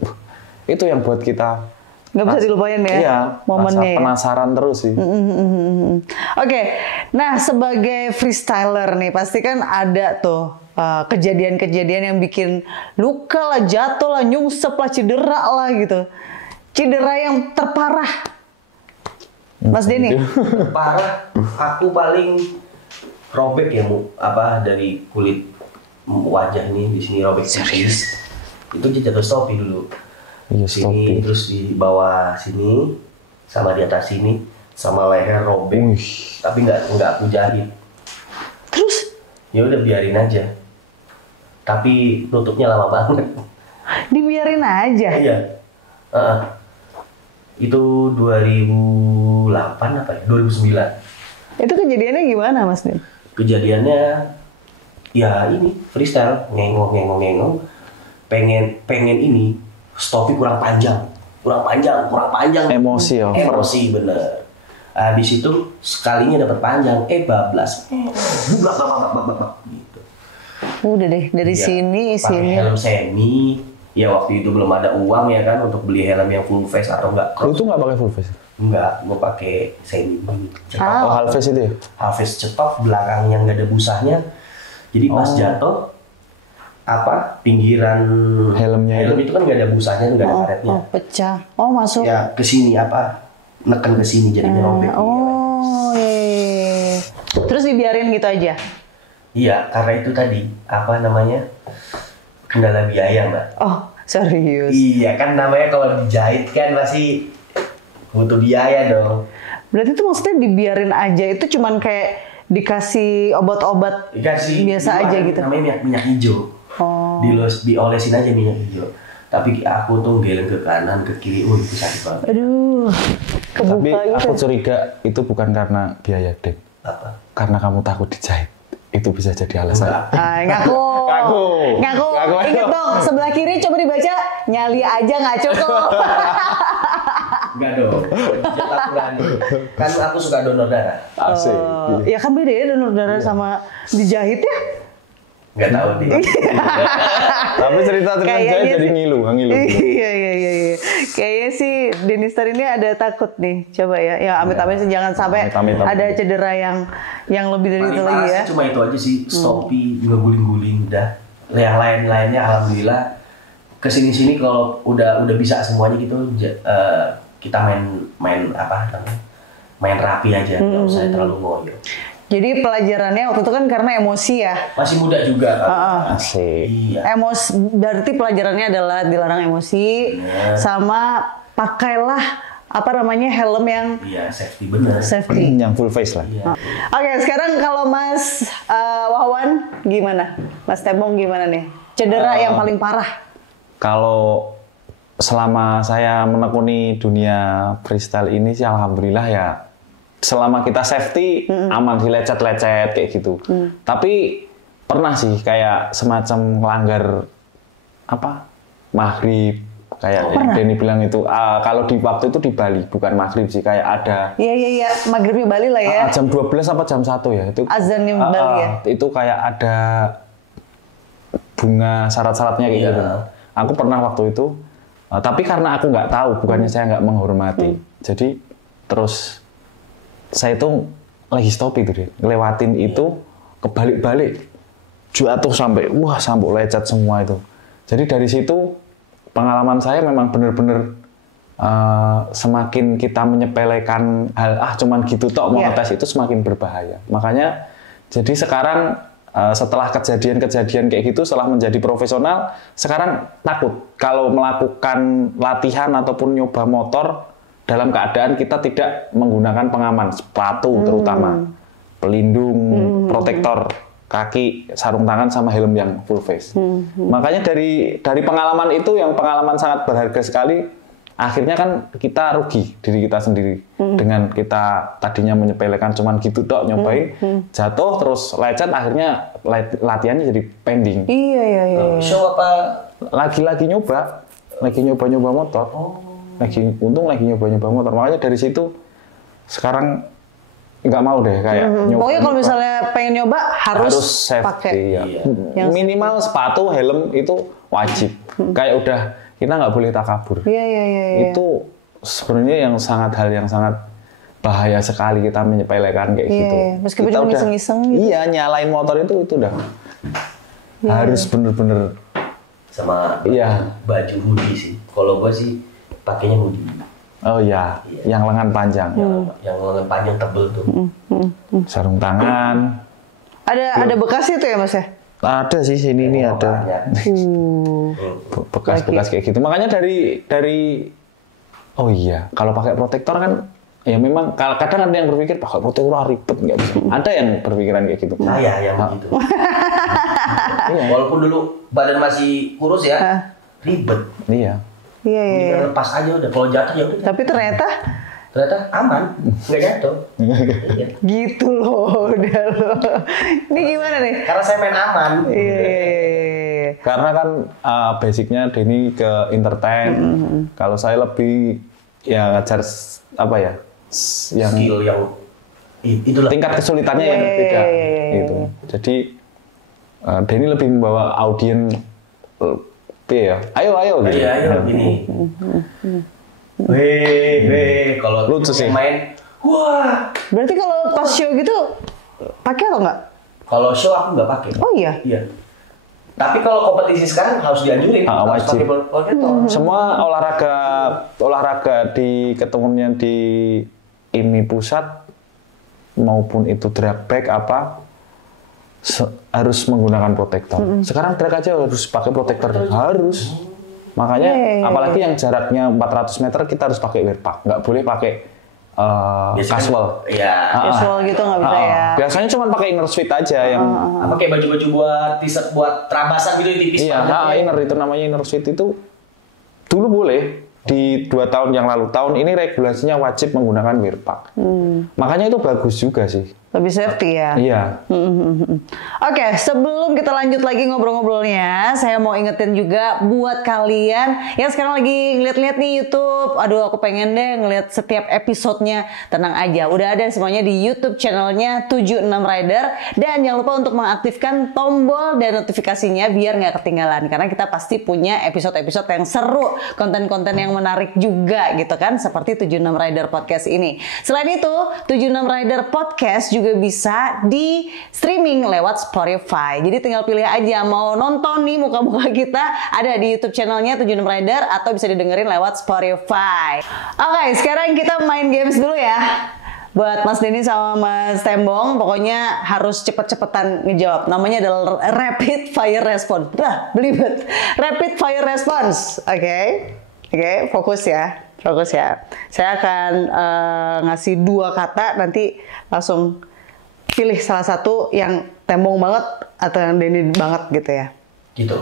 Itu yang buat kita nggak bisa dilupain ya. Iya, momennya. Penasaran terus sih. Oke. Nah, sebagai freestyler nih pasti kan ada tuh kejadian-kejadian yang bikin luka lah, jatuh lah, nyungsep lah, cedera lah gitu. Cedera yang terparah, Mas Denny? Parah, aku paling robek ya, dari kulit wajah nih di sini robek. Serius? Itu jatuh stopi dulu. Iya, sini, terus di bawah sini sama di atas sini sama leher robek, tapi nggak aku jahit. Terus Ya udah biarin aja. Tapi nutupnya lama banget. dibiarin aja. Iya. Itu 2008 apa ya? 2009. Itu kejadiannya gimana, Mas Dim? Kejadiannya ya ini freestyle, ngengong. Pengen ini stopnya kurang panjang. Emosi, Emosi bener. Habis itu sekalinya dapat panjang, bablas. Bak. Gitu. Udah deh, dari Ya, sini. pakai helm semi. Ya waktu itu belum ada uang ya kan untuk beli helm yang full face atau enggak Lu cross. tuh nggak pakai full face? Enggak, gue pakai semi. Cetok. Oh, half face itu ya? Half face cetok, belakangnya nggak ada busanya. Jadi pas jatuh, pinggiran Helmnya itu kan nggak ada busanya, nggak ada karetnya. Oh, pecah. Oh, masuk. Ya ke sini neken ke sini jadi robek. Oh, iya. Terus dibiarin gitu aja? Iya, karena itu tadi kendala biaya, Mbak. Oh, serius? Iya, kan namanya kalau dijahit kan masih butuh biaya dong. Berarti itu maksudnya dibiarin aja, itu cuman kayak dikasih obat-obat Dikasih biasa aja gitu? Namanya minyak hijau. Oh. Diolesin aja minyak hijau. Tapi aku tuh geleng ke kanan, ke kiri, itu sakit banget. Aduh, kebuka Tapi gitu. aku curiga itu bukan karena biaya, Dek. Apa? Karena kamu takut dijahit. Itu bisa jadi alasan. Ngaku. Ngaku. Ingat dong, sebelah kiri coba dibaca, nyali aja nggak cukup. Enggak dong. Cetak berani. Kan aku suka donor darah. Asik. Ya kan beda ya donor darah sama dijahit ya? Enggak tahu nih. Tapi cerita-cerita Kayaknya saya jadi sih- ngilu. Iya. Kayaknya sih Denistar ini ada takut nih. Coba ya. Ya amit-amit sih jangan sampai Amit-amit. ada cedera yang lebih dari Paling itu lagi parah ya. sih cuma itu aja sih, stopi, ngeguling-guling udah. Yang lainnya alhamdulillah kesini-sini kalau udah bisa semuanya gitu, kita main rapi aja, nggak usah terlalu ngoyo. Jadi pelajarannya waktu itu kan karena emosi ya. Masih muda juga kan. Asik. Iya. Emosi berarti pelajarannya adalah dilarang emosi sama pakailah helm yang Iya, safety bener. safety. Yang full face lah. Iya. Oke, sekarang kalau Mas Wawan gimana? Mas Tembong gimana nih? Cedera yang paling parah? Kalau selama saya menekuni dunia freestyle ini sih alhamdulillah ya, selama kita safety aman sih, lecet-lecet kayak gitu. Tapi pernah sih kayak semacam melanggar maghrib, kayak Denny bilang itu. Kalau di waktu itu di Bali bukan maghrib sih, kayak ada Iya. Maghribnya Bali lah ya. jam 12 apa jam 1 ya itu. Azannya Bali ya. Itu kayak ada bunga syarat-syaratnya kayak gitu. Aku pernah waktu itu, tapi karena aku nggak tahu, bukannya saya nggak menghormati. Jadi terus saya itu lagi stop itu deh, ngelewatin itu kebalik-balik, jatuh sampai lecet semua itu. Jadi dari situ pengalaman saya memang benar-benar semakin kita menyepelekan hal cuman gitu tok mau ngetes itu semakin berbahaya. Makanya jadi sekarang setelah kejadian-kejadian kayak gitu, setelah menjadi profesional, sekarang takut kalau melakukan latihan ataupun nyoba motor dalam keadaan kita tidak menggunakan pengaman, sepatu terutama, pelindung, protektor kaki, sarung tangan, sama helm yang full face. Makanya dari pengalaman itu, yang pengalaman sangat berharga sekali, akhirnya kan kita rugi diri kita sendiri dengan kita tadinya menyepelekan cuman gitu tok, nyobain jatuh terus lecet, akhirnya latihannya jadi pending. Iya. Show apa? Lagi nyoba motor. Untung lagi nyoba motor. Makanya dari situ sekarang nggak mau deh kayak nyoba. Pokoknya kalau misalnya pengen nyoba harus pakai safety, ya. yang Minimal sepatu, helm itu wajib. Kayak udah, kita nggak boleh takabur. Iya. Itu sebenarnya hal yang sangat bahaya sekali kita menyepelekan kayak gitu. Meskipun Kita cuma udah, iseng-iseng gitu. Iya, nyalain motor itu udah harus bener-bener. Sama Iya. baju hoodie sih. Kalau gua sih pakainya hoodie. Oh iya, yang lengan panjang, Yang lengan panjang tebel tuh. sarung tangan. Ada bekasnya tuh ya Mas ya? Ada sih sini nih ada bekas-bekas kayak gitu. Makanya dari oh iya, kalau pakai protektor kan Ya memang kadang ada yang berpikir pakai Proteura ribet nggak bisa. Ada yang berpikiran kayak gitu. Saya yang begitu. Walaupun dulu badan masih kurus ya, ribet. Iya. Iya. Mendingan lepas aja udah. Kalau jatuh ya udah. Tapi ternyata aman, nggak jatuh. Iya. gitu loh, udah loh. Ini gimana nih? Karena saya main aman. Iya. Karena kan basicnya Denny ke entertain. Kalau saya lebih ya ngajar apa ya? Yang Skill yang itulah. tingkat kesulitannya yang berbeda gitu. Jadi Denny lebih membawa audiens ya. Ayo gitu. Iya, ayo gini. Weh, kalau lucu sih. Main, wah. Berarti kalau pas show gitu pakai atau enggak? Kalau show aku nggak pakai. Oh iya. Iya. Tapi kalau kompetisi sekarang harus dianjurin, harus wajib. pakai protektor. Semua olahraga di ketemunya di IMI pusat maupun itu drag bag apa harus menggunakan protektor. Sekarang drag aja harus pakai protektor, harus. Makanya apalagi yang jaraknya 400 meter kita harus pakai wear pack, nggak boleh pakai casual. Iya. Casual gitu nggak bisa ya. Biasanya cuma pakai inner suite aja yang Apa kayak baju-baju buat t-shirt buat terabasan gitu yang tipis iya, banget. inner itu namanya inner suite itu dulu boleh di 2 tahun yang lalu. Tahun ini regulasinya wajib menggunakan wear pack. Makanya itu bagus juga sih. Lebih safety ya. Iya. Oke, sebelum kita lanjut lagi ngobrol-ngobrolnya, saya mau ingetin juga buat kalian yang sekarang lagi ngeliat-liat nih YouTube. Aduh, aku pengen deh ngeliat setiap episodenya. Tenang aja, udah ada semuanya di YouTube channelnya 76 Rider. Dan jangan lupa untuk mengaktifkan tombol dan notifikasinya biar nggak ketinggalan. Karena kita pasti punya episode-episode yang seru, konten-konten yang menarik juga gitu kan, seperti 76 Rider Podcast ini. Selain itu, 76 Rider Podcast juga bisa di streaming lewat Spotify. Jadi tinggal pilih aja mau nonton nih muka-muka kita ada di YouTube channelnya 76 Rider atau bisa didengerin lewat Spotify. Oke, sekarang kita main games dulu ya. Buat Mas Denny sama Mas Tembong, pokoknya harus cepet-cepetan ngejawab. Namanya adalah Rapid Fire Response. Belibet. Rapid Fire Response. Oke, fokus ya. Saya akan ngasih 2 kata, nanti langsung pilih salah satu yang Tembong banget atau yang Denny banget gitu ya. Gitu.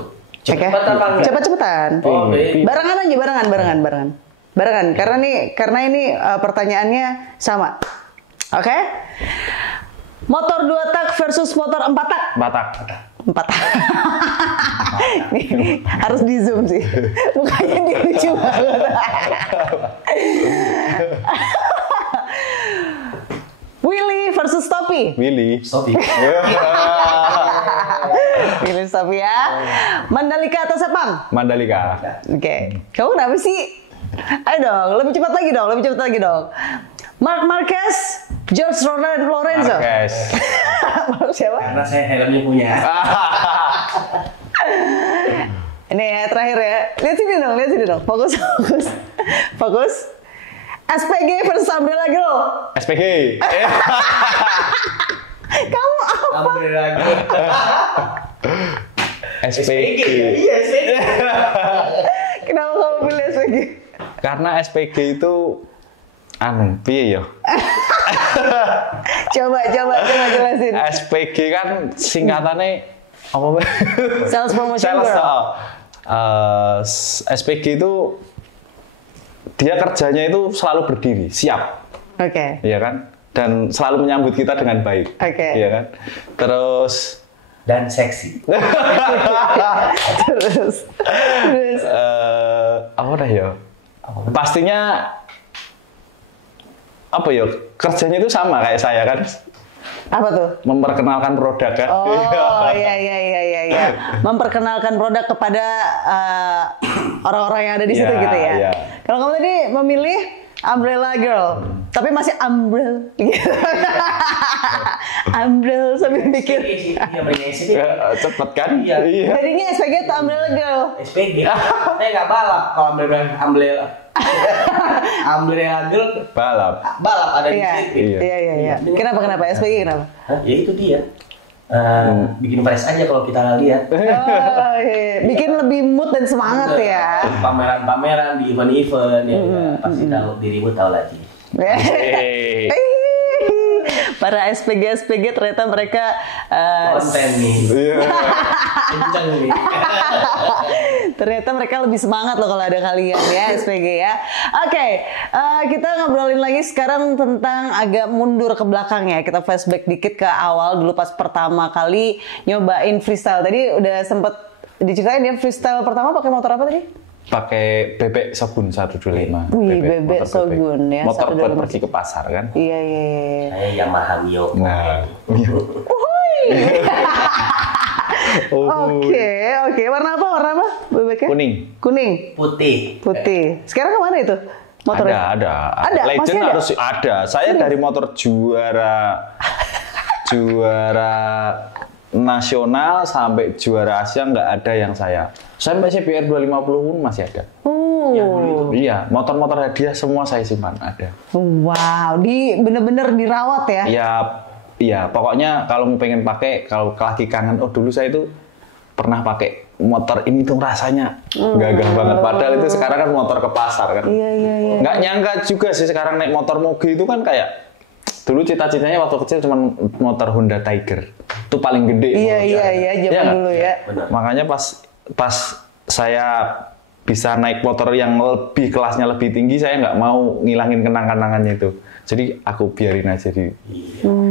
Oke. Cepet-cepetan. Oh, Barengan aja, barengan. Karena ini pertanyaannya sama. Oke? Motor 2 tak versus motor 4 tak. 4 tak. 4 tak. Nih, harus di zoom sih. Mukanya dia lucu banget. Willy versus Topi. Willy. Sofi. Willy Topi ya. Mandalika atau Sepang? Mandalika. Oke. Kamu kenapa sih? Ayo dong, lebih cepat lagi dong. Marc Marquez, George Lorenzo. Marquez. Siapa? Karena saya helmnya punya. Ini ya terakhir ya. Lihat sini dong. Fokus. SPG versus Umbrella Girl. SPG. Kamu apa? Umbrella Girl. SPG. Iya, SPG. Kenapa kamu pilih SPG? Karena SPG itu piye ya? Coba jelasin. SPG kan singkatannya apa? Sales Promotion Girl. SPG itu dia kerjanya itu selalu berdiri, siap. Oke. Iya kan? Dan selalu menyambut kita dengan baik. Oke. Iya kan? Terus Dan seksi. Terus. apa dah ya? Pastinya apa ya? Kerjanya itu sama kayak saya kan. Apa tuh? Memperkenalkan produk kan. Oh iya. Memperkenalkan produk kepada orang-orang yang ada di situ gitu ya. Iya. Kalau kamu tadi memilih Umbrella Girl, tapi masih umbrella gitu. Umbrella sambil pikir. Iya, berinya SPG. Cepet kan? Iya. Jadinya SPG atau Umbrella Girl? SPG. Saya nggak balap kalau Umbrella Girl Balap. ada di Iya. sirkuit. Iya. Kenapa SPG kenapa? Hah? Ya itu dia. Bikin fresh aja kalau kita lihat. Oh, iya. Bikin lebih mood dan semangat ya. Pameran-pameran di event-event ya, pasti tahu dirimu tahu lagi. Hey. Para SPG ternyata mereka Konten nih. Iya. Kenceng nih. ternyata mereka lebih semangat loh kalau ada kalian ya SPG ya. Oke, kita ngobrolin lagi sekarang tentang agak mundur ke belakang ya. Kita flashback dikit ke awal dulu pas pertama kali nyobain freestyle. Tadi udah sempet diceritain ya freestyle pertama pakai motor apa tadi? Pakai bebek Shogun 125. Wih, bebek motor Shogun ya, Motor buat 125. pergi ke pasar kan. Iya. Saya Yamaha Mio. Nah, Oke. Warna apa bebeknya? Kuning. Putih. Sekarang kemana itu motornya? ada. Ada, Legend masih ada? harus ada. Saya dari motor juara nasional sampai juara Asia nggak ada yang saya. Sampai CBR 250 pun masih ada. Iya, motor-motor hadiah semua saya simpan ada. Wow, bener-bener dirawat ya? Iya, pokoknya kalau mau pengen pakai, kalau lagi kangen, dulu saya itu pernah pakai motor ini tuh rasanya gagah banget. Padahal itu sekarang kan motor ke pasar kan. Iya. Nggak nyangka juga sih sekarang naik motor moge itu kan kayak dulu cita-citanya waktu kecil cuma motor Honda Tiger. Itu paling gede. Iya, zaman dulu ya. Benar. Makanya pas saya bisa naik motor yang lebih kelasnya lebih tinggi, saya nggak mau ngilangin kenang-kenangannya itu. Jadi aku biarin aja di.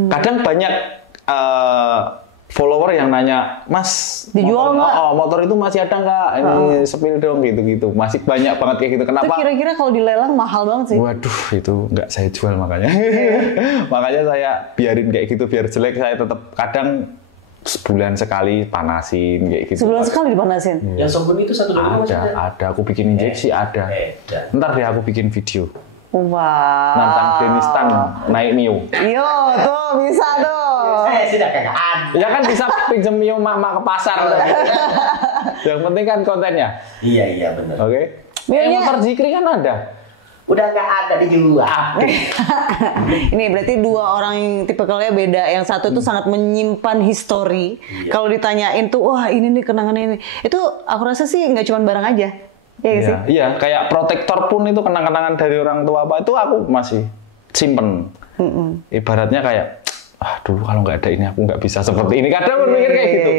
Kadang banyak follower yang nanya, Mas, dijual nggak? Motor itu masih ada nggak? Ini sepil dong gitu-gitu. Masih banyak banget kayak gitu. Kenapa? Itu kira-kira kalau dilelang mahal banget sih. Waduh, itu nggak saya jual makanya. Makanya saya biarin kayak gitu, biar jelek saya tetap kadang sebulan sekali panasin kayak gitu. Sebulan sekali dipanasin? Yang Shogun itu 125 masih Ada. Aku bikin injeksi ada. Ntar deh aku bikin video. Wow. Nantang Denistan naik Mio. Yo, tuh bisa tuh. Saya sudah kagak ada. Ya kan bisa pinjem Mio mak ke pasar. Yang penting kan kontennya. Iya benar. Oke. Mio-nya- Motor Zikri kan ada. Udah nggak ada dijual. Ini berarti dua orang yang tipikalnya beda. Yang satu itu sangat menyimpan histori. Iya. Kalau ditanyain tuh, wah ini nih kenangannya ini. Itu aku rasa sih nggak cuma barang aja. Iya nggak sih? Iya, kayak protektor pun itu kenang-kenangan dari orang tua apa itu aku masih simpen. Ibaratnya kayak, dulu kalau nggak ada ini aku nggak bisa seperti ini. Kadang berpikir kayak gitu.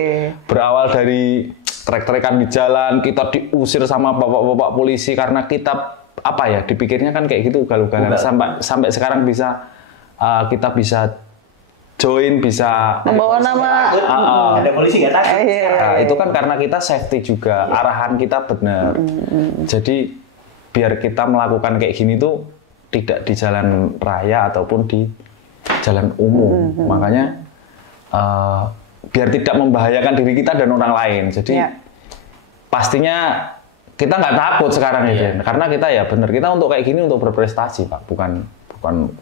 Berawal dari trek-trekan di jalan, kita diusir sama bapak-bapak polisi karena kita dipikirnya kan kayak gitu ugal-ugalan. Sampai sekarang bisa kita bisa join, bisa Membawa nama. Ada polisi nggak takut. Nah, itu kan karena kita safety juga, arahan kita benar. Jadi biar kita melakukan kayak gini tuh tidak di jalan raya ataupun di jalan umum. Makanya biar tidak membahayakan diri kita dan orang lain. Jadi pastinya kita nggak takut sekarang itu, karena kita ya benar kita untuk kayak gini untuk berprestasi Pak, bukan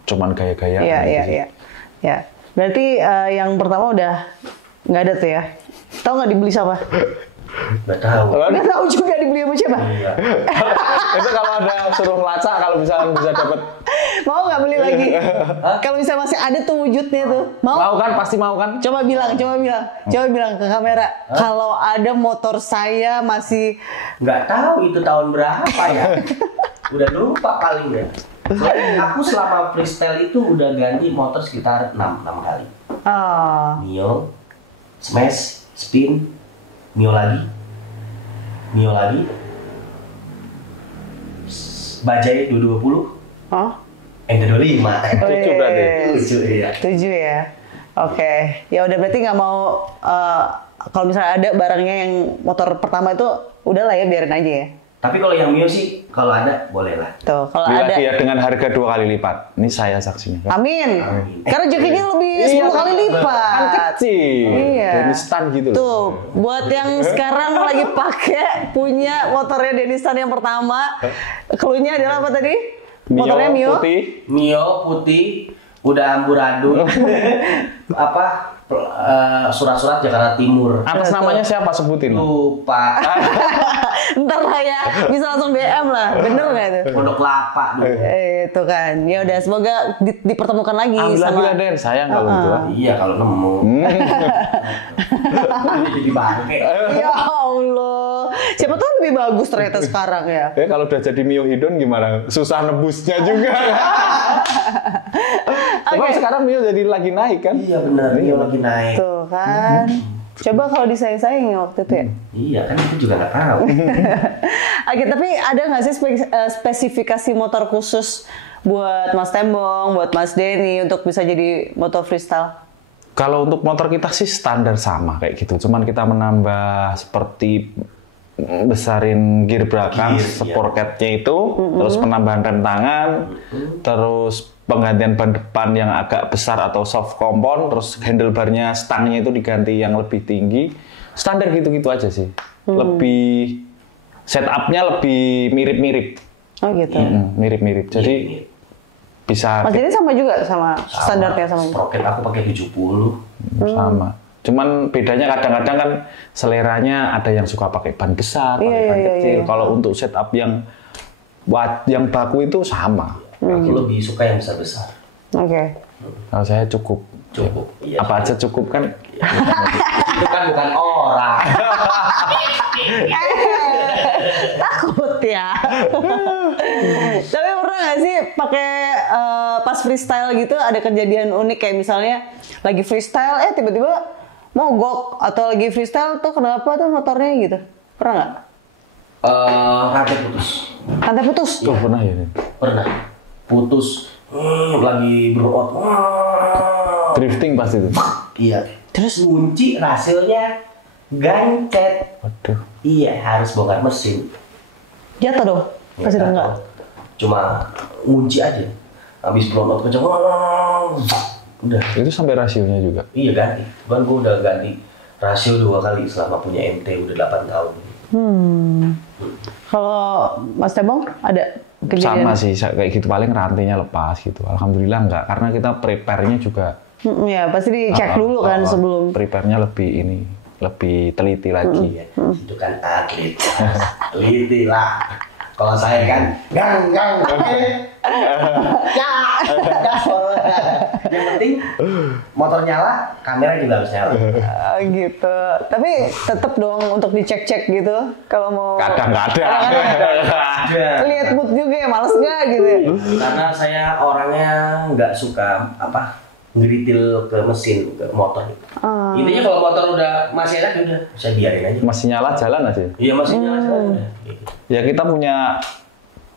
cuman gaya-gaya. Iya. Berarti yang pertama udah nggak ada tuh ya? Tahu nggak dibeli siapa? Nggak tahu. Nggak tahu juga dibeli sama siapa? Iya. Itu kalau ada suruh ngelacak, kalau misalnya bisa dapat. Mau nggak beli lagi? Kalau misalnya masih ada tuh wujudnya tuh, Mau kan? Pasti mau kan? Coba bilang ke kamera. Kalau ada motor saya masih Nggak tahu itu tahun berapa ya. Udah lupa paling ya. Soalnya aku selama freestyle itu udah ganti motor sekitar 6 kali. Mio, smash, spin, Mio lagi, Bajaj 220, MT25. 7 berarti. 7 ya. 7 ya. Oke. Ya udah berarti nggak mau kalau misalnya ada barangnya yang motor pertama itu udahlah ya biarin aja ya. Tapi kalau yang Mio sih kalau ada boleh lah. Tuh, kalau Beli ada. lagi ya dengan harga 2 kali lipat. Ini saya saksinya. Kan? Amin. Karena rezekinya lebih 10 kali lipat. Kan kecil. Iya. Denistan gitu. Tuh, buat yang sekarang lagi pakai punya motornya Denistan yang pertama, cluenya adalah apa tadi? Motornya Mio. Putih. Mio putih, udah amburadul. surat-surat Jakarta Timur. Atas namanya siapa sebutin? Lupa. Ntar lah ya, bisa langsung DM lah. Bener nggak itu? Pondok Kelapa dulu. Itu kan. Ya udah, semoga dipertemukan lagi Ambil lagi sama. lah Den, sayang kalau itu. Iya kalau nemu. Jadi bangke. Ya Allah. Siapa tahu lebih bagus ternyata sekarang ya. Ya kalau udah jadi Mio Hidon gimana? Susah nebusnya juga. Cuma sekarang Mio jadi lagi naik kan? Iya benar, Mio lagi naik. Tuh kan. Coba kalau disayang-sayang waktu itu ya. Iya kan aku juga nggak tahu. Oke, tapi ada nggak sih spesifikasi motor khusus buat Mas Tembong, buat Mas Denny untuk bisa jadi motor freestyle? Kalau untuk motor kita sih standar sama kayak gitu. Cuman kita menambah seperti besarin gear belakang, sporketnya itu, terus penambahan rem tangan, terus penggantian ban depan yang agak besar atau soft compound, terus handlebarnya, stangnya itu diganti yang lebih tinggi. Standar gitu-gitu aja sih. Lebih setupnya lebih mirip-mirip. Oh gitu. Mirip-mirip. Jadi bisa Mas Denny sama juga sama standarnya sama. Sprocket aku pakai 70. sama. Cuman bedanya kadang-kadang kan seleranya ada yang suka pakai ban besar, pakai ban kecil. Kalau untuk setup yang baku itu sama. Aku lebih suka yang besar-besar. Oke. Kalau saya cukup. Cukup. Iya, Apa aja cukup kan? itu kan bukan orang. Takut ya. Tapi pernah nggak sih pakai pas freestyle gitu ada kejadian unik kayak misalnya lagi freestyle tiba-tiba mogok atau lagi freestyle tuh kenapa tuh motornya gitu? Pernah nggak? Rantai putus. Rantai putus? Tuh pernah ya. Nin? Pernah. Putus. Lagi berotot. Drifting pasti itu. Iya. Terus kunci hasilnya gancet. Waduh. Iya, harus bongkar mesin. Jatuh dong? Pasti dong nggak? Cuma ngunci aja. Habis berotot kenceng. Udah. Itu sampai rasionya juga. Iya ganti. Cuman gue udah ganti rasio 2 kali selama punya MT udah 8 tahun. Kalau Mas Tembong ada kejadian? Sama sih kayak gitu, paling rantainya lepas gitu. Alhamdulillah enggak, karena kita prepare-nya juga Ya pasti dicek dulu kan sebelum. Prepare-nya lebih teliti lagi. Iya, itu kan atlet. Teliti lah. Kalau saya kan gang, oke. Yang penting motor nyala, kamera juga harus nyala. Gitu. Tapi tetap dong untuk dicek-cek gitu. Kalau mau. Kadang-kadang. Lihat mood juga ya, males nggak gitu. Karena saya orangnya nggak suka ngeritil ke mesin, ke motor. Intinya kalau motor udah masih enak udah saya biarin aja. Masih nyala jalan aja. Iya masih nyala udah. Ya kita punya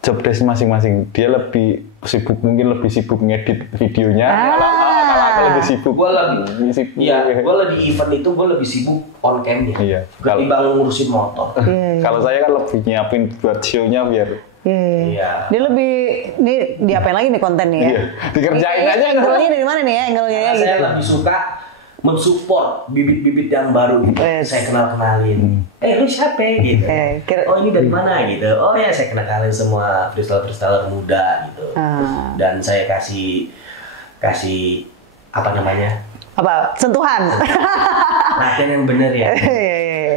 job desk masing-masing. Dia lebih sibuk ngedit videonya. Kalau aku lebih sibuk. Gue lebih event itu gue lebih sibuk on cam-nya. Iya. Ketimbang ngurusin motor. Kalau saya kan lebih nyiapin buat show-nya biar. Iya. Dia lebih diapain lagi nih kontennya ya? Iya. Dikerjain aja. Angle-nya dari mana nih ya? Angle-nya ya gitu. Saya lebih suka mensupport bibit-bibit yang baru gitu. Saya kenalin. Lu siapa gitu? Oh ini dari mana gitu? Oh ya saya kenalin semua freestyler muda gitu. Dan saya kasih apa namanya? Apa? Sentuhan. Latihan yang bener ya.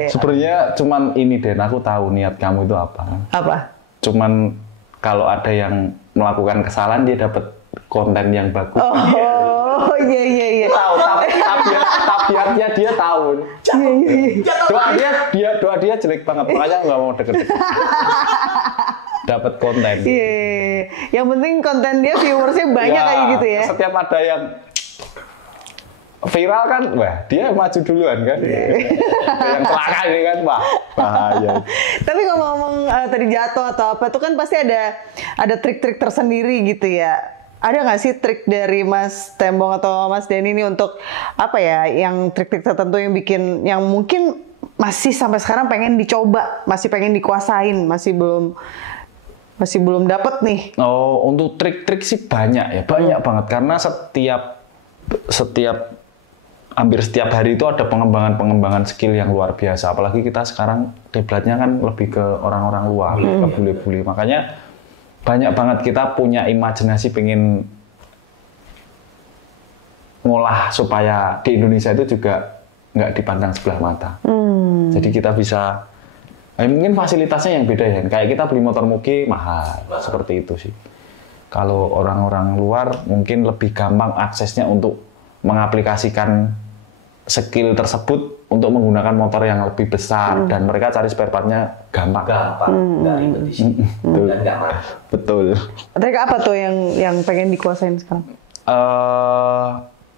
Sebenarnya cuman ini Den, aku tahu niat kamu itu apa. Apa? Cuman kalau ada yang melakukan kesalahan dia dapat konten yang bagus. Oh iya. Tahu tabiatnya dia tahu. Doa dia jelek banget, makanya nggak mau deket-deket. Dapat konten. Iya. Yang penting konten dia viewersnya banyak kayak gitu ya. Setiap ada yang viral kan, wah dia maju duluan kan. Yang celaka ini kan, wah bahaya. Tapi ngomong-ngomong tadi jatuh atau apa, itu kan pasti ada trik-trik tersendiri gitu ya. Ada nggak sih trik dari Mas Tembong atau Mas Denny ini untuk apa ya, yang trik-trik tertentu yang bikin, yang mungkin masih sampai sekarang pengen dicoba, masih pengen dikuasain, masih belum dapet nih? Oh, untuk trik-trik sih banyak ya, banyak banget karena hampir setiap hari itu ada pengembangan skill yang luar biasa. Apalagi kita sekarang kiblatnya kan lebih ke orang-orang luar, ke bule-bule. Makanya banyak banget kita punya imajinasi pengen ngolah supaya di Indonesia itu juga nggak dipandang sebelah mata. Jadi kita bisa, mungkin fasilitasnya yang beda ya. Kayak kita beli motor moge mahal, seperti itu sih. Kalau orang-orang luar mungkin lebih gampang aksesnya untuk mengaplikasikan skill tersebut untuk menggunakan motor yang lebih besar dan mereka cari spare part-nya gampang. Nggak ribet di sini dan nggak mahal. Betul. Trek apa tuh yang pengen dikuasain sekarang?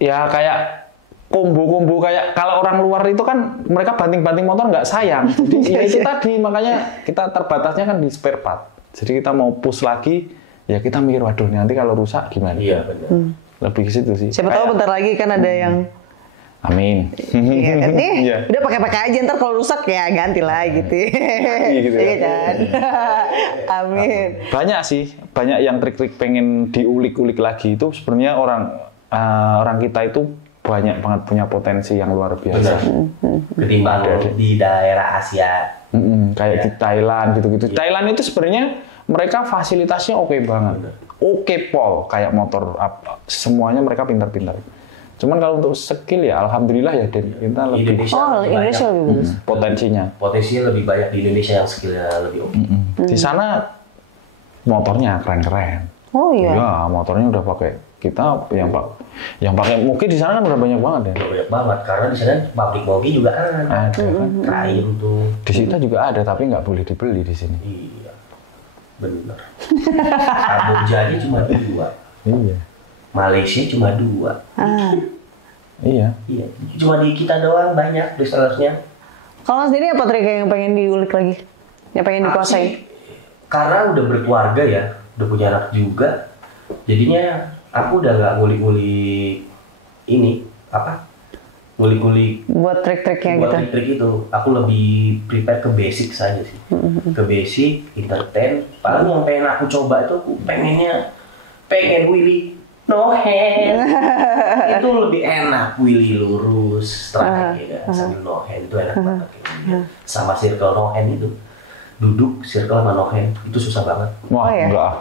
Ya kayak kombo-kombo kayak kalau orang luar itu kan mereka banting-banting motor nggak sayang. Jadi ya itu tadi makanya kita terbatasnya kan di spare part. Jadi kita mau push lagi ya kita mikir waduh nanti kalau rusak gimana? Iya benar. Lebih ke situ sih. Siapa tahu bentar lagi kan ada yang amin. Iya kan? Iya. Udah pakai aja ntar kalau rusak ya ganti lah gitu. Gitu ya. Iya kan? Amin. Banyak sih, banyak yang trik-trik pengen diulik-ulik lagi itu sebenarnya orang kita itu banyak banget punya potensi yang luar biasa. Ketimbang di daerah Asia. Kayak di Thailand gitu-gitu. Thailand itu sebenarnya mereka fasilitasnya oke banget. Oke pol, kayak motor apa, semuanya mereka pintar-pintar. Cuman kalau untuk skill ya alhamdulillah ya Den, kita lebih Indonesia lebih bagus. Potensinya lebih banyak di Indonesia yang skillnya lebih oke. Di sana motornya keren-keren. Oh iya. Ya, motornya udah pakai kita yang pakai moge di sana kan udah banyak banget ya. Banyak banget karena di sana pabrik moge juga ada. Kan? Krain tuh. Di kita juga ada tapi nggak boleh dibeli di sini. Iya. Benar. Kamboja cuma 2. Iya. Malaysia cuma 2. Iya. Iya. Cuma di kita doang banyak resellersnya. Kalau sendiri apa trik yang pengen diulik lagi? Yang pengen dikuasain? Karena udah berkeluarga ya, udah punya anak juga. Jadinya aku udah nggak ngulik-ngulik ini ngulik-ngulik buat trik-triknya gitu. Buat trik-trik itu, aku lebih prepare ke basic saja sih. Ke basic, entertain. Paling yang pengen aku coba itu, aku pengen wheelie no hand. Itu lebih enak, wheelie lurus, strike ya, sambil no hand itu enak banget. Sama circle no hand itu, duduk circle sama no hand itu susah banget. Wah, ya? enggak.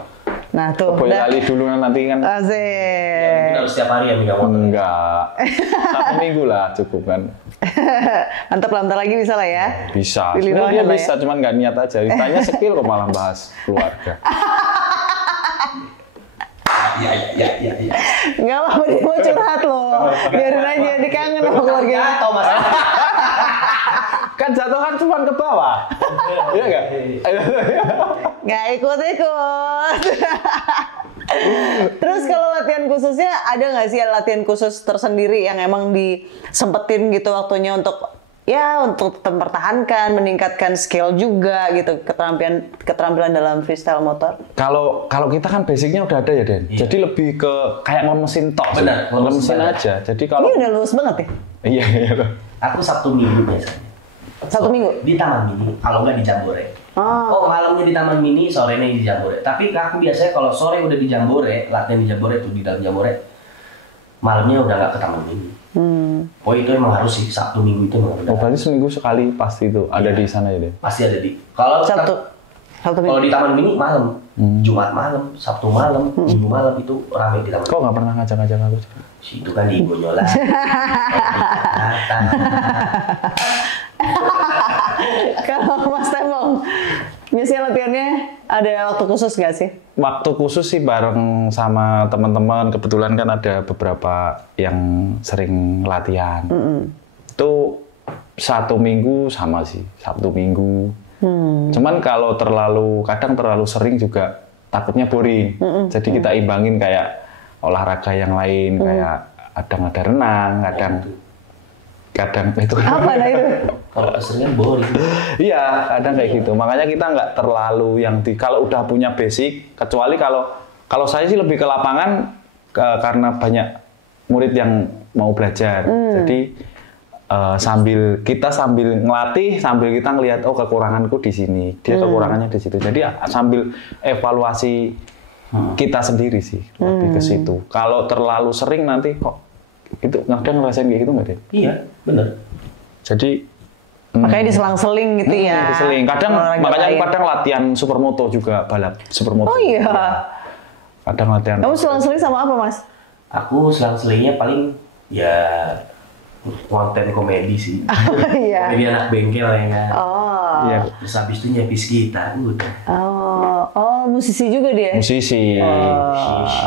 Nah tuh. Boleh kali dulu nanti kan. Asik. Ya, mungkin harus setiap hari ya megang motor. Enggak. 1 minggu lah cukup kan. Mantap lah, bentar lagi bisa lah ya. Bisa. Pilih Sebenarnya lah bisa, ya. cuman nggak niat aja. Ditanya skill kok malah bahas keluarga. Ya. Nggak apa-apa, dia mau curhat loh. Biarin aja, dikangen sama keluarga. Jatuh mas. Kan jatuh kan cuma ke bawah. Iya nggak? Nggak ikut-ikut. Terus kalau latihan khususnya, ada nggak sih latihan khusus tersendiri yang emang disempetin gitu waktunya untuk mempertahankan, meningkatkan skill juga gitu, keterampilan dalam freestyle motor? Kalau kita kan basicnya udah ada ya Den. Iya. Jadi lebih ke kayak ngemesin tok. Benar, ngemesin aja. Jadi kalau Ini udah lulus banget ya? iya. Aku Sabtu Minggu biasanya. Satu minggu? Di Taman Mini, kalau nggak di Jambore. Oh. Malamnya di Taman Mini, sorenya di Jambore. Tapi aku biasanya kalau sore udah di Jambore, latihan di Jambore tuh di dalam Jambore, malamnya udah nggak ke Taman Mini. Oh itu emang harus sih, Sabtu Minggu itu emang udah. berarti seminggu sekali pasti itu ada di sana ya Den. Pasti ada di. Kalau Sabtu kalau minggu. di Taman Mini malam, Jumat malam, Sabtu malam, Minggu malam itu rame di Taman. Kok nggak pernah ngajak-ngajak aku? Itu kan di Gonyola. Kalau Mas Tembong, biasanya latihannya ada waktu khusus nggak sih? Waktu khusus sih bareng sama teman-teman. Kebetulan kan ada beberapa yang sering latihan. Itu 1 minggu sama sih, Sabtu Minggu. Cuman kalau kadang terlalu sering juga takutnya boring. Jadi kita imbangin kayak olahraga yang lain, kayak kadang ada renang, kadang itu Apa lah itu? Kalau keseringan boring. iya kadang kayak gitu. Makanya kita nggak terlalu kalau udah punya basic, kecuali kalau saya sih lebih ke lapangan karena banyak murid yang mau belajar. Jadi sambil ngelatih, sambil kita ngelihat kekuranganku di sini, dia kekurangannya di situ. Jadi sambil evaluasi kita sendiri sih lebih ke situ. Kalau terlalu sering nanti kok itu kadang ngerasain kayak gitu nggak deh? Iya, bener. Jadi Makanya diselang-seling gitu ya. diseling. Makanya lain. kadang latihan supermoto juga, balap supermoto. Oh iya. Kadang latihan. Kamu selang-seling sama apa Mas? Aku selang-selingnya paling Ya konten komedi sih. Iya. Komedi anak bengkel ya kan. Oh. Iya. Terus habis itu nyepis kita, udah. Oh, musisi juga dia. Musisi.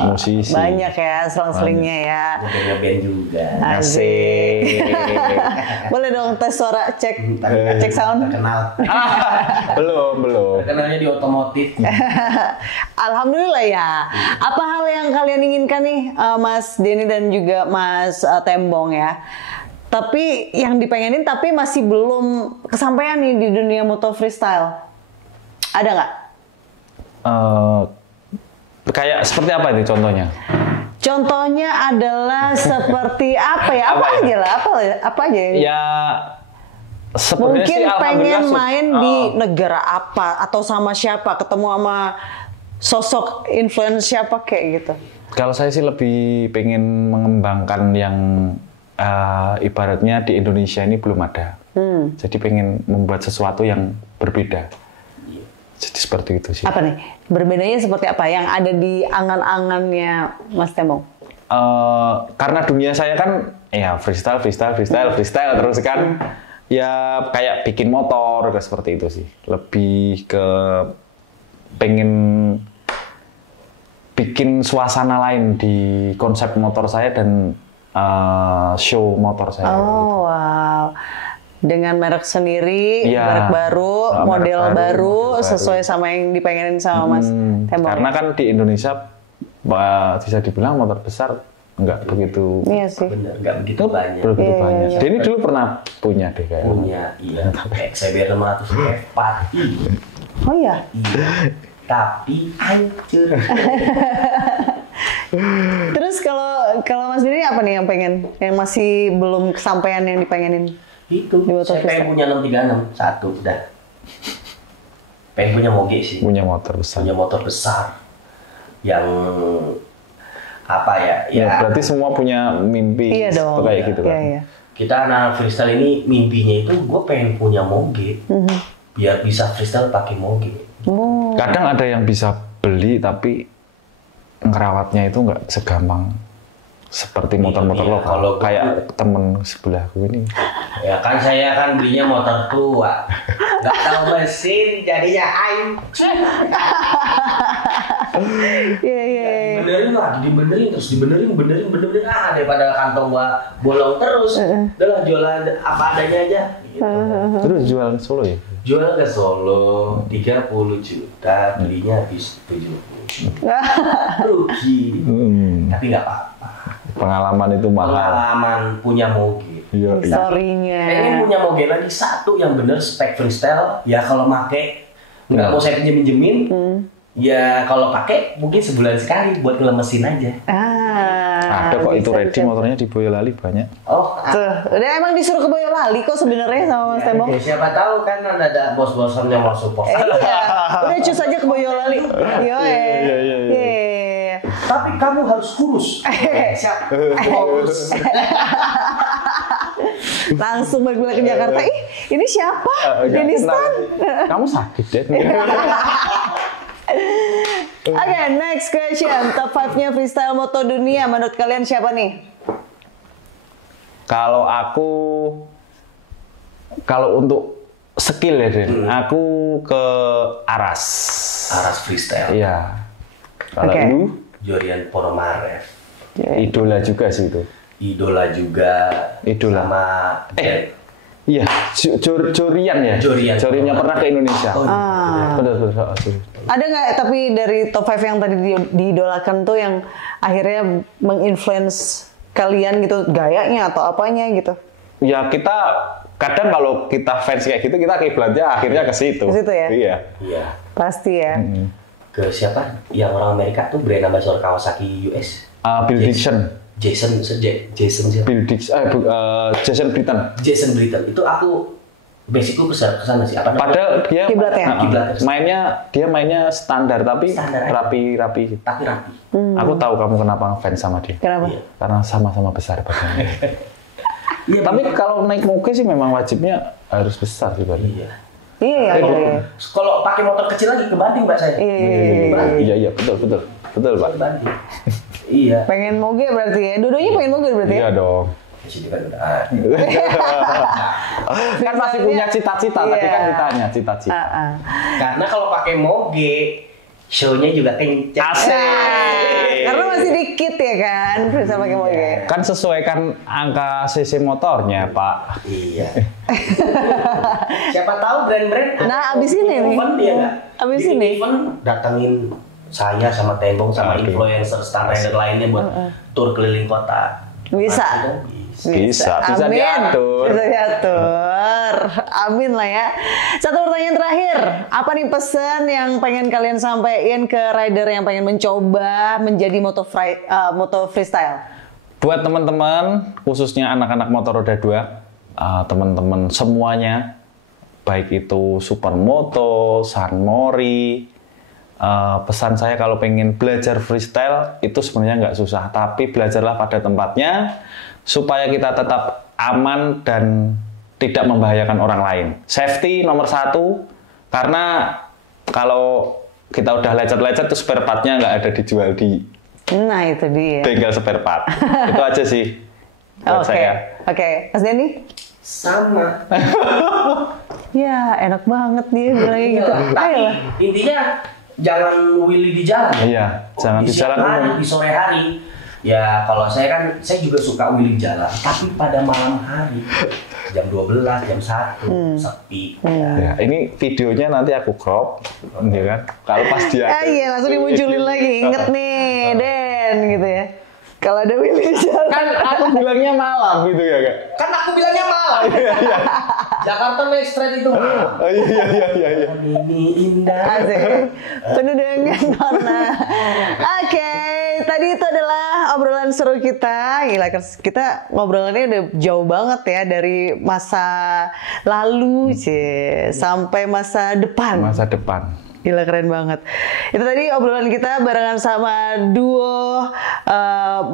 Musisi. Banyak ya selang-selingnya ya. Nge-band juga. Asik. Boleh dong tes suara, cek sound. Terkenal. Belum. Terkenalnya di otomotif. Alhamdulillah ya. Apa hal yang kalian inginkan nih, Mas Denny dan juga Mas Tembong ya? Tapi yang dipengenin tapi masih belum kesampaian nih di dunia moto freestyle. Ada nggak? Kayak seperti apa ini contohnya? Contohnya adalah seperti apa ya? Apa aja yang Ya sebenarnya mungkin sih, pengen alhamdulillah, main di negara apa atau sama siapa, ketemu sama sosok influencer siapa kayak gitu. Kalau saya sih lebih pengen mengembangkan yang ibaratnya di Indonesia ini belum ada. Jadi pengen membuat sesuatu yang berbeda. Jadi seperti itu sih. Apa nih? Berbedanya seperti apa yang ada di angan-angannya Mas Tembong? Karena dunia saya kan ya freestyle terus kan. Ya kayak bikin motor kayak seperti itu sih. Lebih ke pengen bikin suasana lain di konsep motor saya dan show motor saya. Oh wow, dengan merek sendiri, Iya. merek baru, Merek model baru, model sesuai sama yang dipengenin sama Mas Tembong. Karena kan di Indonesia bisa dibilang motor besar nggak begitu. Iya sih. Bener, nggak begitu banyak. Begitu banyak. iya. Denny dulu pernah punya deh kayaknya. Punya, iya. XCBR 500 F4i. Oh ya. Iya. Tapi hancur. Terus kalau Mas Denny apa nih yang pengen, yang masih belum kesampaian yang dipengenin? Itu, Di motor saya pengen punya 636, satu, udah. Pengen punya moge sih. Punya motor besar. Punya motor besar. Yang apa ya? Ya, berarti semua punya mimpi Iya dong. kayak gitu kan. Iya. Kita anak freestyle ini mimpinya itu gue pengen punya moge. Biar bisa freestyle pakai moge. Oh. Kadang ada yang bisa beli tapi ngerawatnya itu nggak segampang seperti motor-motor Iya, lokal. kalau Kayak temen sebelahku ini. Ya kan saya kan belinya motor tua. Nggak tahu mesin jadinya hancur. Iya. Benerin lagi, dibenerin terus dibenerin daripada kantong gua bolong terus. Udahlah jualan apa adanya aja. Gitu. Terus jual ke Solo ya? Jual ke Solo 30 juta, belinya habis 70. Rugi. Tapi nggak apa-apa. Pengalaman itu mahal. Pengalaman punya moge. Iya. Story-nya. Pengen punya moge lagi satu yang bener spek freestyle. Ya kalau make nggak mau saya pinjemin. Ya kalau pakai mungkin sebulan sekali buat ngelemesin aja. Ada kok itu bisa, ready bisa. motornya di Boyolali banyak. Oh, Tuh, udah emang disuruh ke Boyolali kok sebenarnya sama Mas Tembong. ya, siapa tahu kan ada bos-bosan yang mau support. Iya, udah cus aja ke Boyolali. Iya. Tapi kamu harus kurus. Siap. Kurus. Langsung balik ke Jakarta. Ih, ini siapa? Denny Stan. Kamu sakit deh. Oke, next question. Top 5-nya freestyle moto dunia menurut kalian siapa nih? Kalau untuk skill ya, Den, aku ke Aras. Aras freestyle. Iya. Kalau Oke. lu Jorian Ponomarev. idola juga sih itu. Idola juga. Idola. Sama Iya, Jorian ya. Jorian. Joriannya pernah ke Indonesia. Oh, Betul. Ada nggak tapi dari top 5 yang tadi diidolakan tuh yang akhirnya menginfluence kalian gitu, gayanya atau apanya gitu? Ya kita kadang kalau kita fans kayak gitu kita kiblatnya akhirnya ke situ. Ke situ ya? Iya. Iya. Pasti ya. Ke siapa? Yang orang Amerika tuh brand ambassador Kawasaki US. Bill Dixon. Jason siapa? Bill Dixon. Jason Britton. Jason Britton. Itu aku basicku kesana sih. Apa namanya? Padahal dia Kiblatnya? Kiblatnya. dia mainnya standar tapi Standar aja. rapi. Tapi rapi. Aku tahu kamu kenapa fans sama dia. Kenapa? Iya. Karena sama-sama besar badannya. Iya, Tapi kalau naik moge sih memang wajibnya harus besar sih berarti. Iya. Iya. Kalau pakai motor kecil lagi kebanting mbak saya. Iya. Iya betul Pak. Kebanting. Iya. Pengen moge berarti ya? Dua-duanya pengen moge berarti ya? Iya dong. Di sini kan udah ada. Kan masih punya cita-cita, tadi kan ditanya cita-cita. Karena kalau pakai moge, show-nya juga kencang. Asik. Karena masih dikit ya kan, bisa pakai moge. Kan sesuaikan angka cc motornya, Pak. Iya. Siapa tahu brand-brand. Nah, abis ini nih. Event dia nggak? Abis Bikin ini. event datangin saya sama Tembong sama Oke. influencer Star Rider lainnya buat tur keliling kota. Bisa. Bisa diatur. Bisa diatur. Amin lah ya. Satu pertanyaan terakhir. Apa nih pesan yang pengen kalian sampaikan ke rider yang pengen mencoba menjadi moto freestyle? Buat teman-teman, khususnya anak-anak motor roda 2, teman-teman semuanya, baik itu Supermoto, Sunmori, pesan saya kalau pengen belajar freestyle itu sebenarnya nggak susah, tapi belajarlah pada tempatnya supaya kita tetap aman dan tidak membahayakan orang lain. Safety nomor 1, karena kalau kita udah lecet-lecet tuh spare part-nya nggak ada dijual di Nah itu dia. bengkel spare part. Itu aja sih buat saya. Oke. Mas Denny? Sama. Ya enak banget dia bilangnya gitu. Tapi Ayolah. intinya jangan willy di jalan. Iya, jangan di siang jalan hari, umum. di sore hari. Ya kalau saya juga suka willy jalan, tapi pada malam hari jam 12, jam 1 sepi. Ya, ini videonya nanti aku crop, ya kan? Kalau pas dia. Iya langsung dimunculin lagi. Inget nih Den gitu ya. Kalau ada Willy di jalan. Kan aku bilangnya malam gitu ya, Kak? Kan aku bilangnya malam. Jakarta Next Street itu malam. Oh, iya. Ini indah. Asik. Penuh dengan warna. Oke, tadi itu adalah obrolan seru kita. Gila, kita ngobrolannya udah jauh banget ya dari masa lalu sampai masa depan. Masa depan. Gila keren banget. Itu tadi obrolan kita barengan sama duo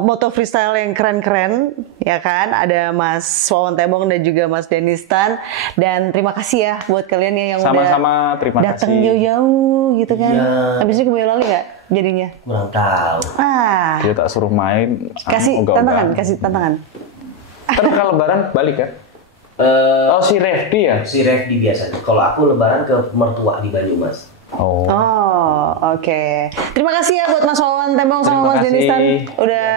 moto freestyle yang keren-keren, ya kan? Ada Mas Wawan Tembong dan juga Mas Denistan. Dan terima kasih ya buat kalian ya yang Sama-sama, udah terima datang kasih. jauh-jauh gitu kan. Iya. Habis itu ke Boyolali nggak jadinya? Kurang tahu. Dia tak suruh main. Kasih tantangan. Ntar kalau lebaran balik ya? Oh, si Refdi ya? Si Refdi biasanya. Kalau aku lebaran ke mertua di Banyumas. Oh. Oke. Terima kasih ya buat Mas Wawan Tembong sama Terima Mas kasih. Denistan udah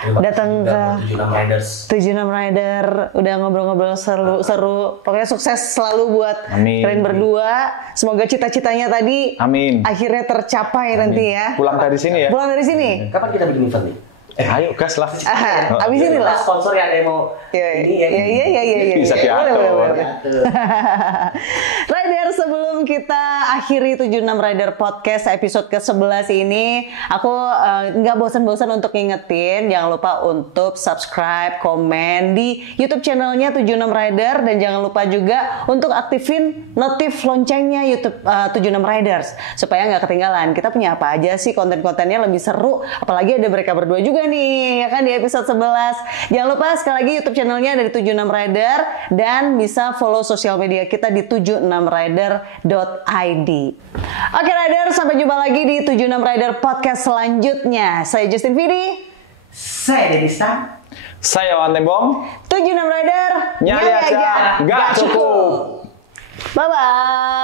Terima datang kasih ke juga buat 76 Riders. 76 Rider, udah ngobrol-ngobrol seru-seru. Pokoknya sukses selalu buat Amin. kalian berdua. Semoga cita-citanya tadi Amin. akhirnya tercapai nanti ya. Pulang dari sini ya? Pulang dari sini. Kapan kita bikin event nih? Ayo gas lah. Abis ini lah. Sponsor ya ada yang mau ini ya. Iya. Bisa diatur. Boleh. Rider, sebelum kita akhiri 76 Rider Podcast episode ke-11 ini, aku nggak bosan-bosan untuk ngingetin, jangan lupa untuk subscribe, komen di YouTube channelnya 76 Rider, dan jangan lupa juga untuk aktifin notif loncengnya YouTube 76 Riders supaya nggak ketinggalan. Kita punya apa aja sih, konten-kontennya lebih seru, apalagi ada mereka berdua juga nih, ya kan, di episode 11. Jangan lupa sekali lagi YouTube channelnya dari 76 Rider, dan bisa follow sosial media kita di 76rider.id. Oke Rider, sampai jumpa lagi di 76 Rider Podcast selanjutnya. Saya Justin Vidi. Saya Denistan. Saya Wawan Tembong. 76 Rider, Nyari aja, nggak cukup. Bye-bye.